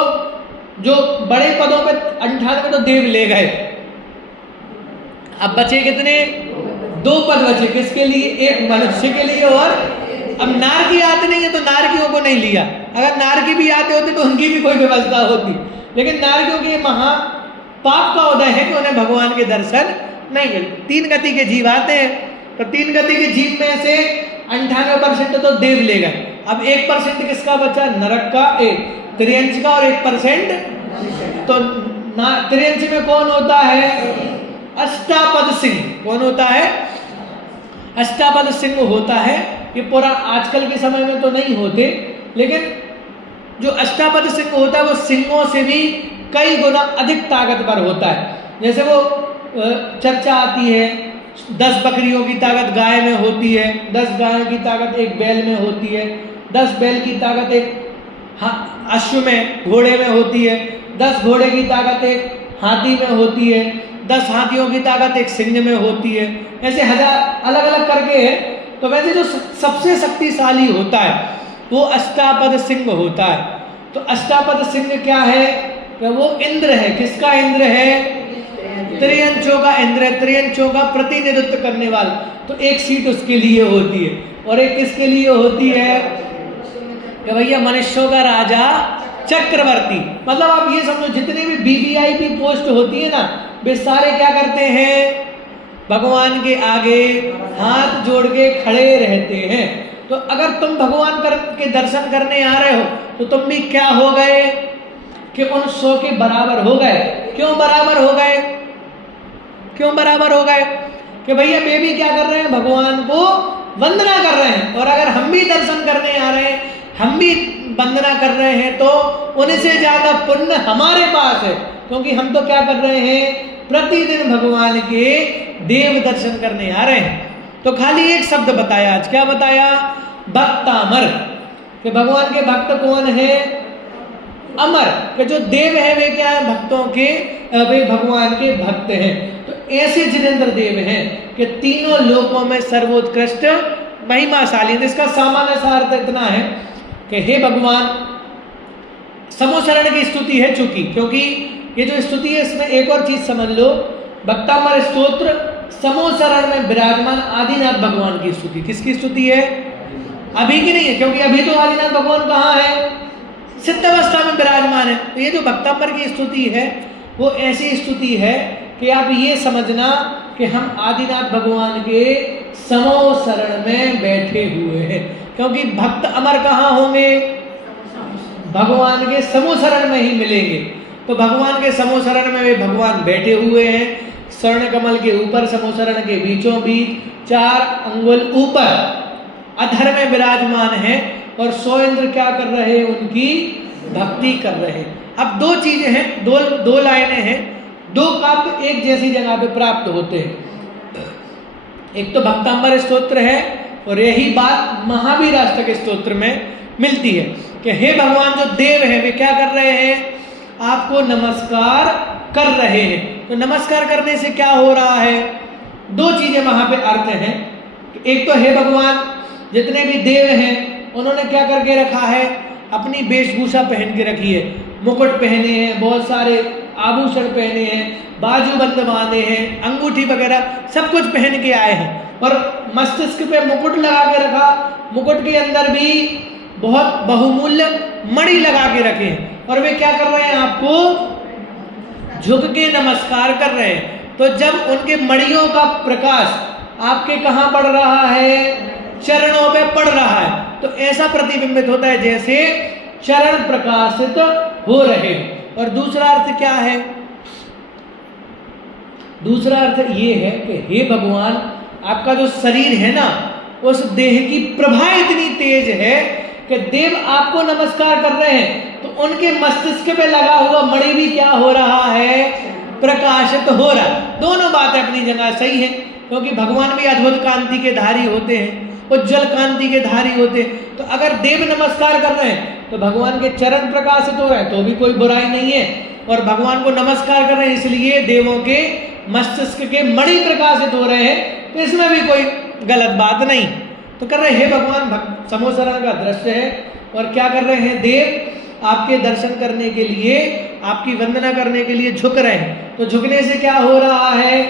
जो बड़े पदों पे 98 तो देव ले गए। अब बचे कितने? 2 पद बचे। किसके लिए? एक मनुष्य के लिए, और अब नारकी आते नहीं है तो नारकियों को नहीं लिया। अगर नारकी भी आते होते तो उनकी भी कोई व्यवस्था होती, लेकिन नारकियों के महा पाप का उदय है कि उन्हें भगवान के दर्शन नहीं मिलते। 3 गति के जीव आते हैं, तो 3 गति के जीव में से 98% तो देव ले गए। अब 1% किसका बचा? नरक का, 1 का, और 1% तो 83 में कौन होता है? अष्टापद सिंह। कौन होता है? अष्टापद सिंह होता है। ये पूरा आजकल के समय में तो नहीं होते, लेकिन जो अष्टापद सिंह होता है वो सिंहों से भी कई गुना अधिक ताकतवर होता है। जैसे वो चर्चा आती है, 10 बकरियों की ताकत गाय में होती है, 10 गायों की ताकत एक बैल में होती है, 10 बैल की ताकत एक अश्व में, घोड़े में होती है, 10 घोड़े की ताकत एक हाथी में होती है, 10 हाथियों की ताकत एक सिंह में होती है। ऐसे 1000 अलग अलग करके है। तो वैसे जो सबसे शक्तिशाली होता है वो अष्टापद सिंह होता है। तो अष्टापद सिंह क्या है? वो इंद्र है। किसका इंद्र है? त्रियंचों का इंद्र है। त्रियंचों का प्रतिनिधित्व करने वाला। तो एक सीट उसके लिए होती है, और एक किसके लिए होती है? कि भैया मनुष्यों का राजा चक्रवर्ती। मतलब आप ये समझो, जितने भी वीवीआईपी पोस्ट होती है ना, वे सारे क्या करते हैं? भगवान के आगे हाथ जोड़ के खड़े रहते हैं। तो अगर तुम भगवान के दर्शन करने आ रहे हो तो तुम भी क्या हो गए? कि उन 100 के बराबर हो गए। क्यों बराबर हो गए? क्यों बराबर हो गए? कि भैया वे भी क्या कर रहे हैं, भगवान को वंदना कर रहे हैं, और अगर हम भी दर्शन करने आ रहे हैं, हम भी वंदना कर रहे हैं, तो उनसे ज्यादा पुण्य हमारे पास है, क्योंकि हम तो क्या कर रहे हैं, प्रतिदिन भगवान के देव दर्शन करने आ रहे हैं। तो खाली एक शब्द बताया आज, क्या बताया? भक्तामर, कि भगवान के भक्त कौन है? अमर, कि जो देव है वे क्या है? भक्तों के, वे भगवान के भक्त हैं। तो ऐसे जिनेंद्र देव हैं कि तीनों लोकों में सर्वोत्कृष्ट महिमाशाली। इसका सामान्य सा अर्थ इतना है कि हे भगवान, समोशरण की स्तुति है, चूंकि क्योंकि ये जो स्तुति है इसमें एक और चीज समझ लो, भक्तामर स्तोत्र समोशरण में विराजमान आदिनाथ भगवान की स्तुति। किसकी स्तुति है? अभी की नहीं है, क्योंकि अभी तो आदिनाथ भगवान कहाँ है? सिद्ध अवस्था में विराजमान है। तो ये जो भक्तामर की स्तुति है वो ऐसी स्तुति है कि आप ये समझना कि हम आदिनाथ भगवान के समोशरण में बैठे हुए हैं, क्योंकि भक्त अमर कहाँ होंगे? भगवान के समोशरण में ही मिलेंगे। तो भगवान के समोशरण में वे भगवान बैठे हुए हैं, स्वर्ण कमल के ऊपर, समोशरण के बीचों बीच 4 अंगुल ऊपर अधर में विराजमान है, और 100 इंद्र क्या कर रहे हैं? उनकी भक्ति कर रहे हैं। अब दो चीजें हैं, दो लाइनें हैं, दो काव्य एक जैसी जगह पे प्राप्त होते हैं। एक तो भक्तांबर स्तोत्र है, और यही बात महावीराष्टक स्तोत्र में मिलती है कि हे भगवान, जो देव है वे क्या कर रहे हैं? आपको नमस्कार कर रहे हैं। तो नमस्कार करने से क्या हो रहा है? दो चीजें वहां पे अर्थ हैं। एक तो हे भगवान, जितने भी देव हैं उन्होंने क्या करके रखा है? अपनी वेशभूषा पहन के रखी है, मुकुट पहने हैं, बहुत सारे आभूषण पहने हैं, बाजूबंद बांधे हैं, अंगूठी वगैरह सब कुछ पहन के आए हैं, और मस्तिष्क पे मुकुट लगा के रखा, मुकुट के अंदर भी बहुत बहुमूल्य मणि लगा के रखे हैं, और वे क्या कर रहे हैं? आपको झुक के नमस्कार कर रहे हैं। तो जब उनके मणियों का प्रकाश आपके कहाँ पड़ रहा है? चरणों पे पड़ रहा है, तो ऐसा प्रतिबिंबित होता है जैसे चरण प्रकाशित हो रहे हैं। और दूसरा अर्थ क्या है? दूसरा अर्थ ये है कि हे भगवान, आपका जो शरीर है ना, उस देह की प्रभा इतनी तेज है कि देव आपको नमस्कार कर रहे हैं, तो उनके मस्तिष्क पे लगा हुआ मणि भी क्या हो रहा है? प्रकाशित हो रहा। दोनों बातें अपनी जगह सही है, क्योंकि भगवान भी अद्भुत कांति के धारी होते हैं, उज्जवल कांति के धारी होते हैं। तो अगर देव नमस्कार कर रहे हैं तो भगवान के चरण प्रकाशित हो रहे हैं, तो भी कोई बुराई नहीं है, और भगवान को नमस्कार कर रहे हैं इसलिए देवों के मस्तिष्क के मणि प्रकाशित हो रहे हैं, तो इसमें भी कोई गलत बात नहीं। तो कर रहे हे भगवान, समोशरण का दृश्य है, और क्या कर रहे हैं? देव आपके दर्शन करने के लिए, आपकी वंदना करने के लिए झुक रहे हैं। तो झुकने से क्या हो रहा है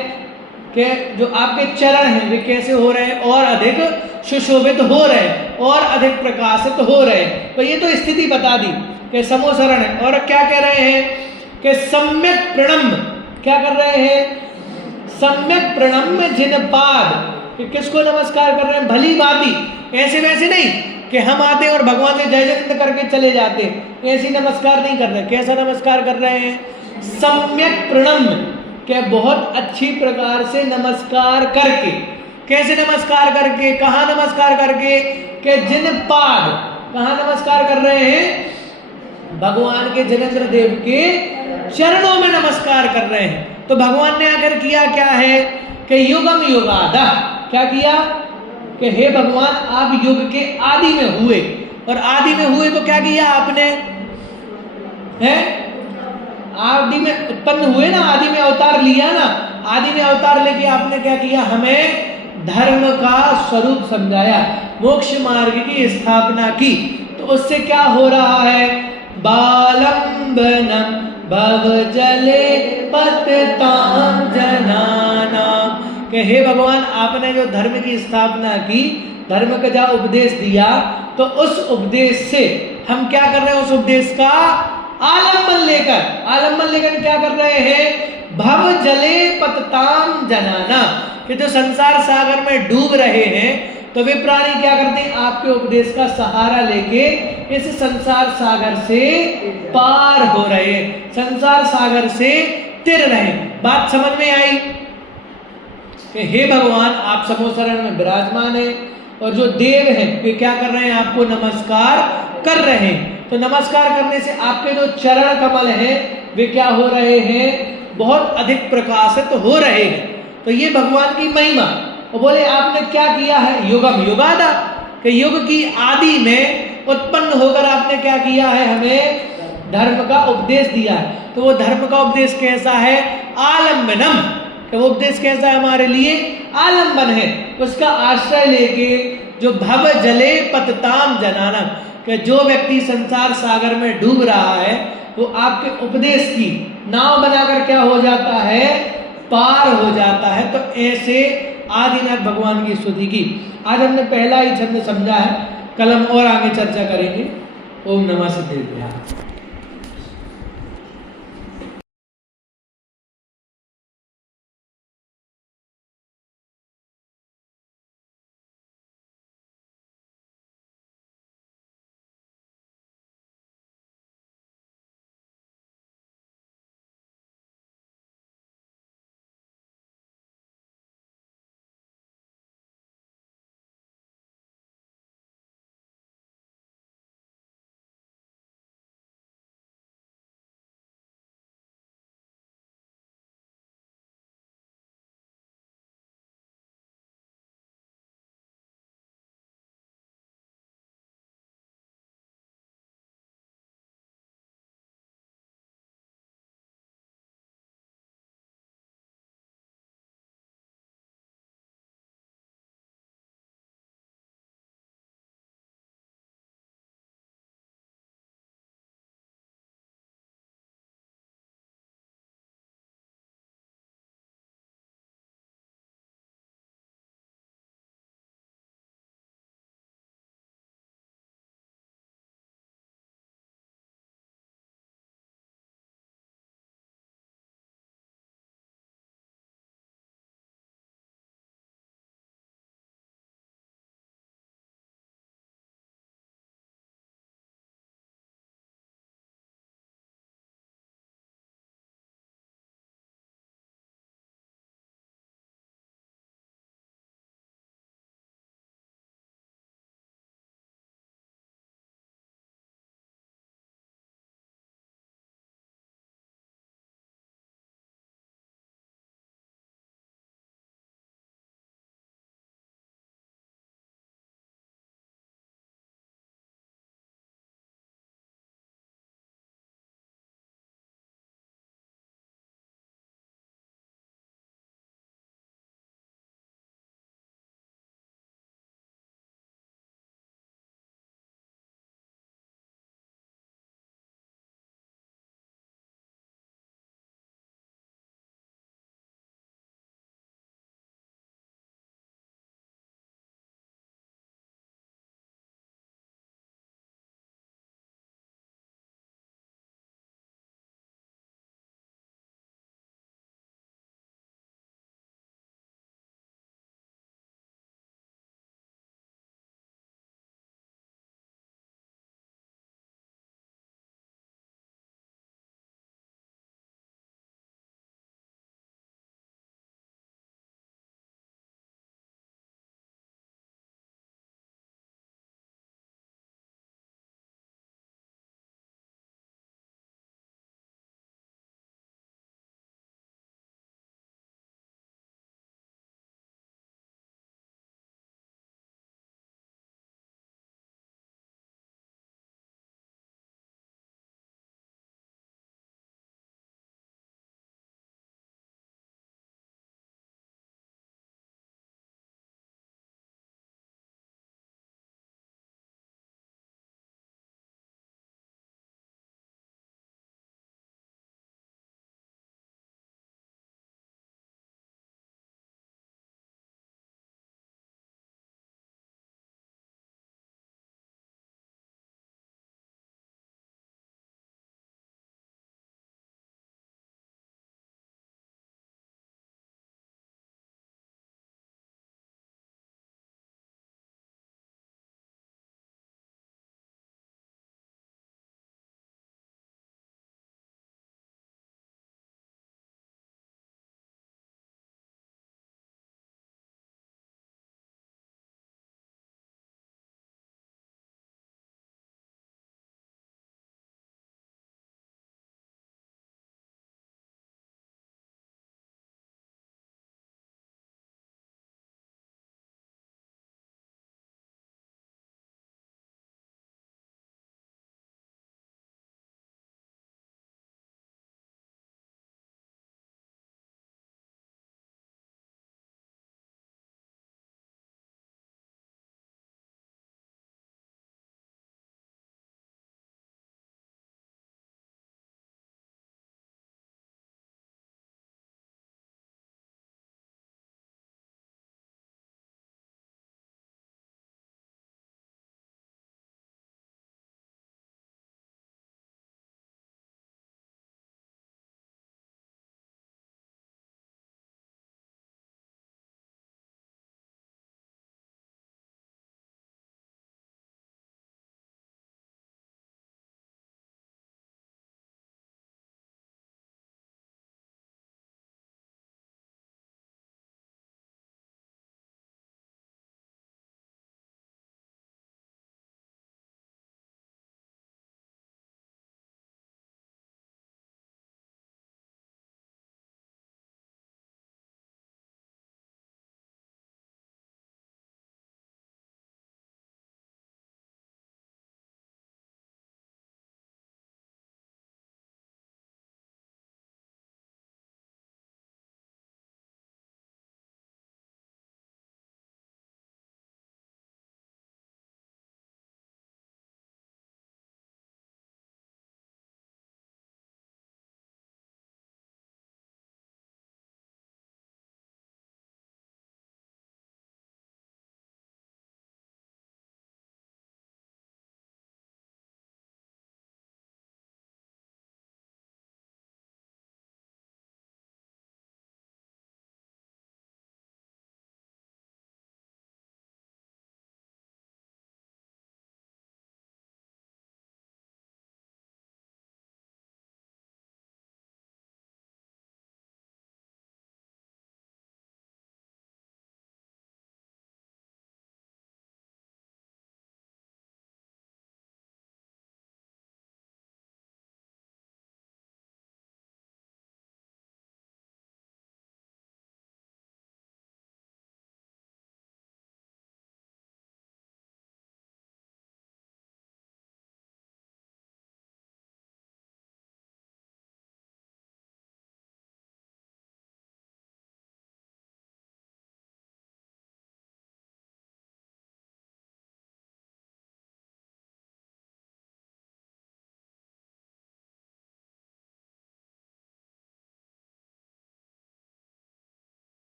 कि जो आपके चरण हैं वे कैसे हो रहे हैं? और अधिक सुशोभित हो रहे हैं, और अधिक प्रकाशित हो रहे हैं। तो ये तो स्थिति बता दी कि समोशरण है। और क्या कह रहे हैं कि सम्यक प्रणम्य, क्या कर रहे हैं? सम्यक प्रणम्य जिन पाद, कि किसको नमस्कार कर रहे हैं? भली भांति, ऐसे वैसे नहीं कि हम आते हैं और भगवान से जय जयंत करके चले जाते हैं, ऐसी नमस्कार नहीं कर रहे। कैसा नमस्कार कर रहे हैं? सम्यक प्रणम्य, क्या बहुत अच्छी प्रकार से नमस्कार करके। कैसे नमस्कार करके? कहाँ नमस्कार करके? कि जिन पाद, कहाँ नमस्कार कर रहे हैं? भगवान के जिनेंद्र देव के चरणों में नमस्कार कर रहे हैं। तो भगवान ने आकर किया क्या है कि युगम युगादा, क्या किया कि हे भगवान, आप युग के आदि में हुए, और आदि में हुए तो क्या किया आपने? है आदि में उत्पन्न हुए ना, आदि में अवतार लिया ना, आदि में अवतार लेके आपने क्या किया? हमें धर्म का स्वरूप समझाया, मोक्ष मार्ग की स्थापना की। तो उससे क्या हो रहा है? बालंबनम भव जले पतताम जनानाम, कि हे भगवान, आपने जो धर्म की स्थापना की, धर्म का जो उपदेश दिया, तो उस उपदेश से हम क्या कर रहे हैं? उस उपदेश का आलम्बन लेकर क्या कर रहे हैं? भव जले पतताम जनाना, कि जो संसार सागर में डूब रहे हैं, तो वे प्राणी क्या करते हैं? आपके उपदेश का सहारा लेके इस संसार सागर से पार हो रहे हैं, संसार सागर से तिर रहे। बात समझ में आई? कि हे भगवान आप समोसरण में विराजमान हैं और जो देव हैं वे क्या कर रहे हैं, आपको नमस्कार कर रहे हैं। तो नमस्कार करने से आपके जो चरण कमल हैं वे क्या हो रहे हैं, बहुत अधिक प्रकाशित हो रहे हैं। तो ये भगवान की महिमा। और बोले आपने क्या किया है, युगम युगादा, कि युग की आदि में उत्पन्न होकर आपने क्या किया है, हमें धर्म का उपदेश दिया है। तो वो धर्म का उपदेश कैसा है, आलम्बनम, कि वो उपदेश कैसा है हमारे लिए, आलम्बन है। उसका आश्रय लेके जो भव जले पतताम जनानम, कि जो व्यक्ति संसार सागर में डूब रहा है वो आपके उपदेश की नाव बनाकर क्या हो जाता है, पार हो जाता है। तो ऐसे आदिनाथ भगवान की स्तुति की आज हमने पहला ही छंद समझा है, कल हम और आगे चर्चा करेंगे। ओम नमः सिद्धेभ्यः।